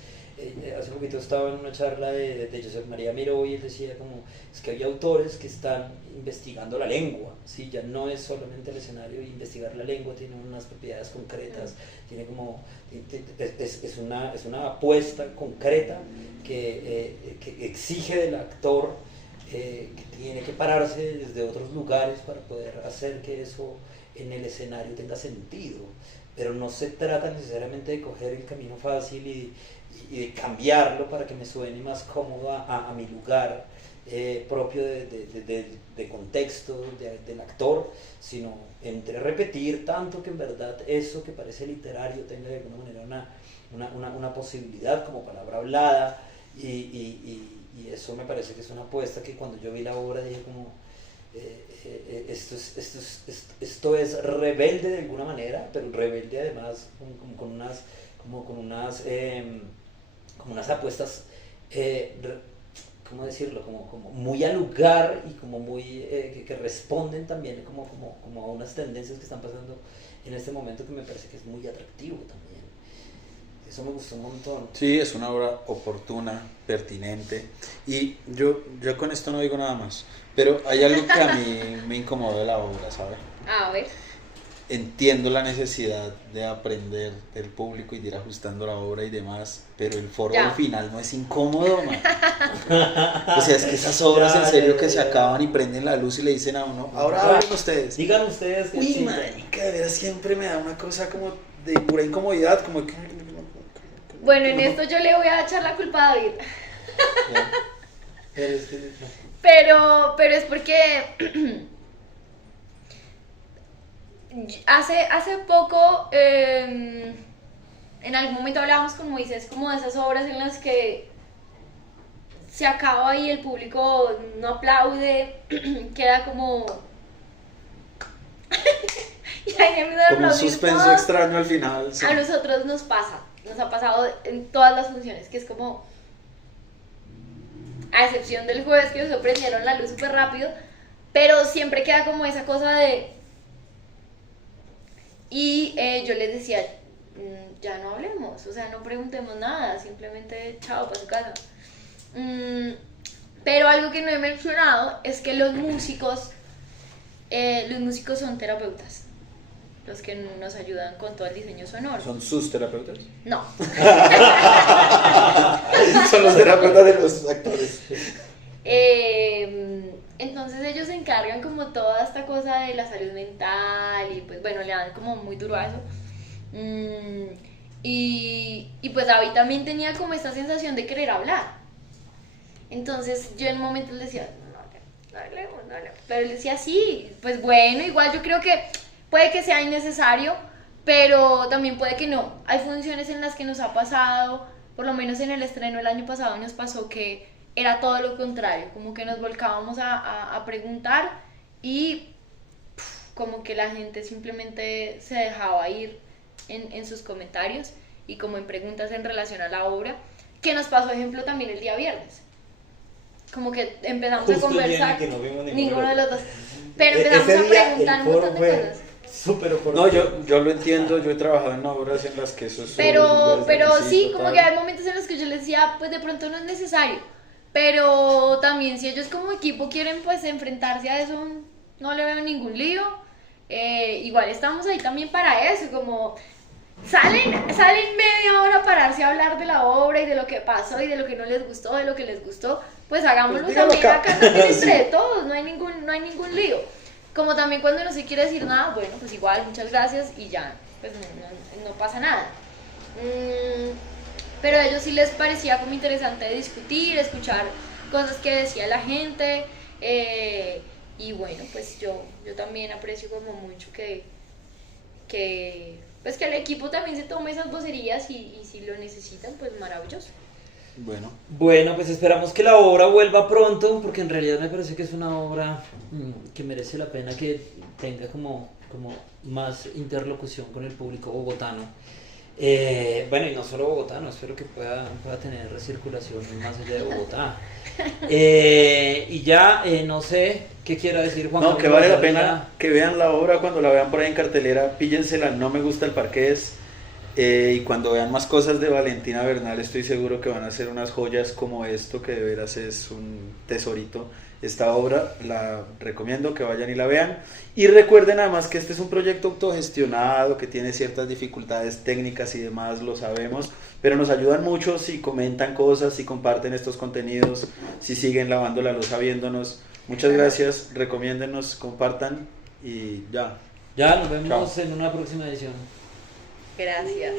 hace poquito estaba en una charla de Josep María Miró y él decía como, es que hay autores que están investigando la lengua, ¿sí? Ya no es solamente el escenario, investigar la lengua tiene unas propiedades concretas, tiene como, es una apuesta concreta que exige del actor que tiene que pararse desde otros lugares para poder hacer que eso en el escenario tenga sentido, pero no se trata necesariamente de coger el camino fácil y de cambiarlo para que me suene más cómodo a mi lugar propio de contexto del actor, sino entre repetir tanto que en verdad eso que parece literario tenga de alguna manera una posibilidad como palabra hablada, y eso me parece que es una apuesta que cuando yo vi la obra dije como esto es rebelde de alguna manera, pero rebelde además con unas apuestas, ¿cómo decirlo? Como muy al lugar y como muy que responden también como a unas tendencias que están pasando en este momento, que me parece que es muy atractivo también. Eso me gustó un montón. Sí, es una obra oportuna, pertinente, y yo con esto no digo nada más, pero hay algo que a mí me incomodó de la obra, ¿sabes? A ver. Entiendo la necesidad de aprender del público y de ir ajustando la obra y demás, pero el foro al final no es incómodo, man. O sea, es que esas obras en serio que se acaban y prenden la luz y le dicen a uno, ahora hablen ustedes. Digan ustedes que uy, marica, de veras siempre me da una cosa como de pura incomodidad, como que... Bueno, en esto yo le voy a echar la culpa a David. Pero es porque hace poco en algún momento hablábamos con Moisés como de esas obras en las que se acaba y el público no aplaude, queda como y ahí como un suspenso todo. Extraño al final, sí. A nosotros nos ha pasado en todas las funciones, que es como, a excepción del jueves que nos prendieron la luz súper rápido, pero siempre queda como esa cosa de... Y yo les decía, ya no hablemos, o sea, no preguntemos nada, simplemente chao para su casa. Pero algo que no he mencionado es que los músicos son terapeutas, los que nos ayudan con todo el diseño sonoro. ¿Son sus terapeutas? No. Son los terapeutas de los actores. Entonces ellos se encargan como toda esta cosa de la salud mental y pues bueno, le dan como muy duro a eso. Y pues David también tenía como esta sensación de querer hablar. Entonces yo en momentos le decía, no hablemos. Pero él decía, sí, pues bueno, igual yo creo que puede que sea innecesario, pero también puede que no. Hay funciones en las que nos ha pasado, por lo menos en el estreno el año pasado nos pasó que era todo lo contrario, como que nos volcábamos a preguntar y como que la gente simplemente se dejaba ir en sus comentarios y como en preguntas en relación a la obra, que nos pasó ejemplo también el día viernes. Como que empezamos justo a conversar, que no vimos ninguno de los dos, pero empezamos a preguntar un montón de cosas. Súper oportuno. No, yo lo entiendo, yo he trabajado en obras en las que eso es... Pero sí, como que hay momentos en los que yo les decía, pues de pronto no es necesario, pero también si ellos como equipo quieren pues enfrentarse a eso, no le veo ningún lío. Igual estamos ahí también para eso, como salen media hora a pararse a hablar de la obra y de lo que pasó y de lo que no les gustó, de lo que les gustó, pues hagámoslo pues también acá también entre todos, no hay ningún lío. Como también cuando no se quiere decir nada, bueno, pues igual, muchas gracias y ya, pues no pasa nada. Pero a ellos sí les parecía como interesante discutir, escuchar cosas que decía la gente, y bueno, pues yo también aprecio como mucho que pues que el equipo también se tome esas vocerías y si lo necesitan, pues maravilloso. Bueno, pues esperamos que la obra vuelva pronto, porque en realidad me parece que es una obra que merece la pena que tenga como más interlocución con el público bogotano. Bueno, y no solo bogotano, espero que pueda tener recirculación más allá de Bogotá. Y ya, no sé qué quiera decir Juan. No, que vale la pena que vean la obra, cuando la vean por ahí en cartelera, píllensela, No me gusta el parqués. Y cuando vean más cosas de Valentina Bernal, estoy seguro que van a ser unas joyas como esto, que de veras es un tesorito. Esta obra la recomiendo que vayan y la vean. Y recuerden además que este es un proyecto autogestionado, que tiene ciertas dificultades técnicas y demás, lo sabemos, pero nos ayudan mucho si comentan cosas, si comparten estos contenidos, si siguen lavando la loza viéndonos. Muchas gracias, recomiéndenos, compartan y ya. Ya, nos vemos. Chao. En una próxima edición. Gracias.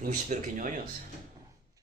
Uy, pero qué ñoños.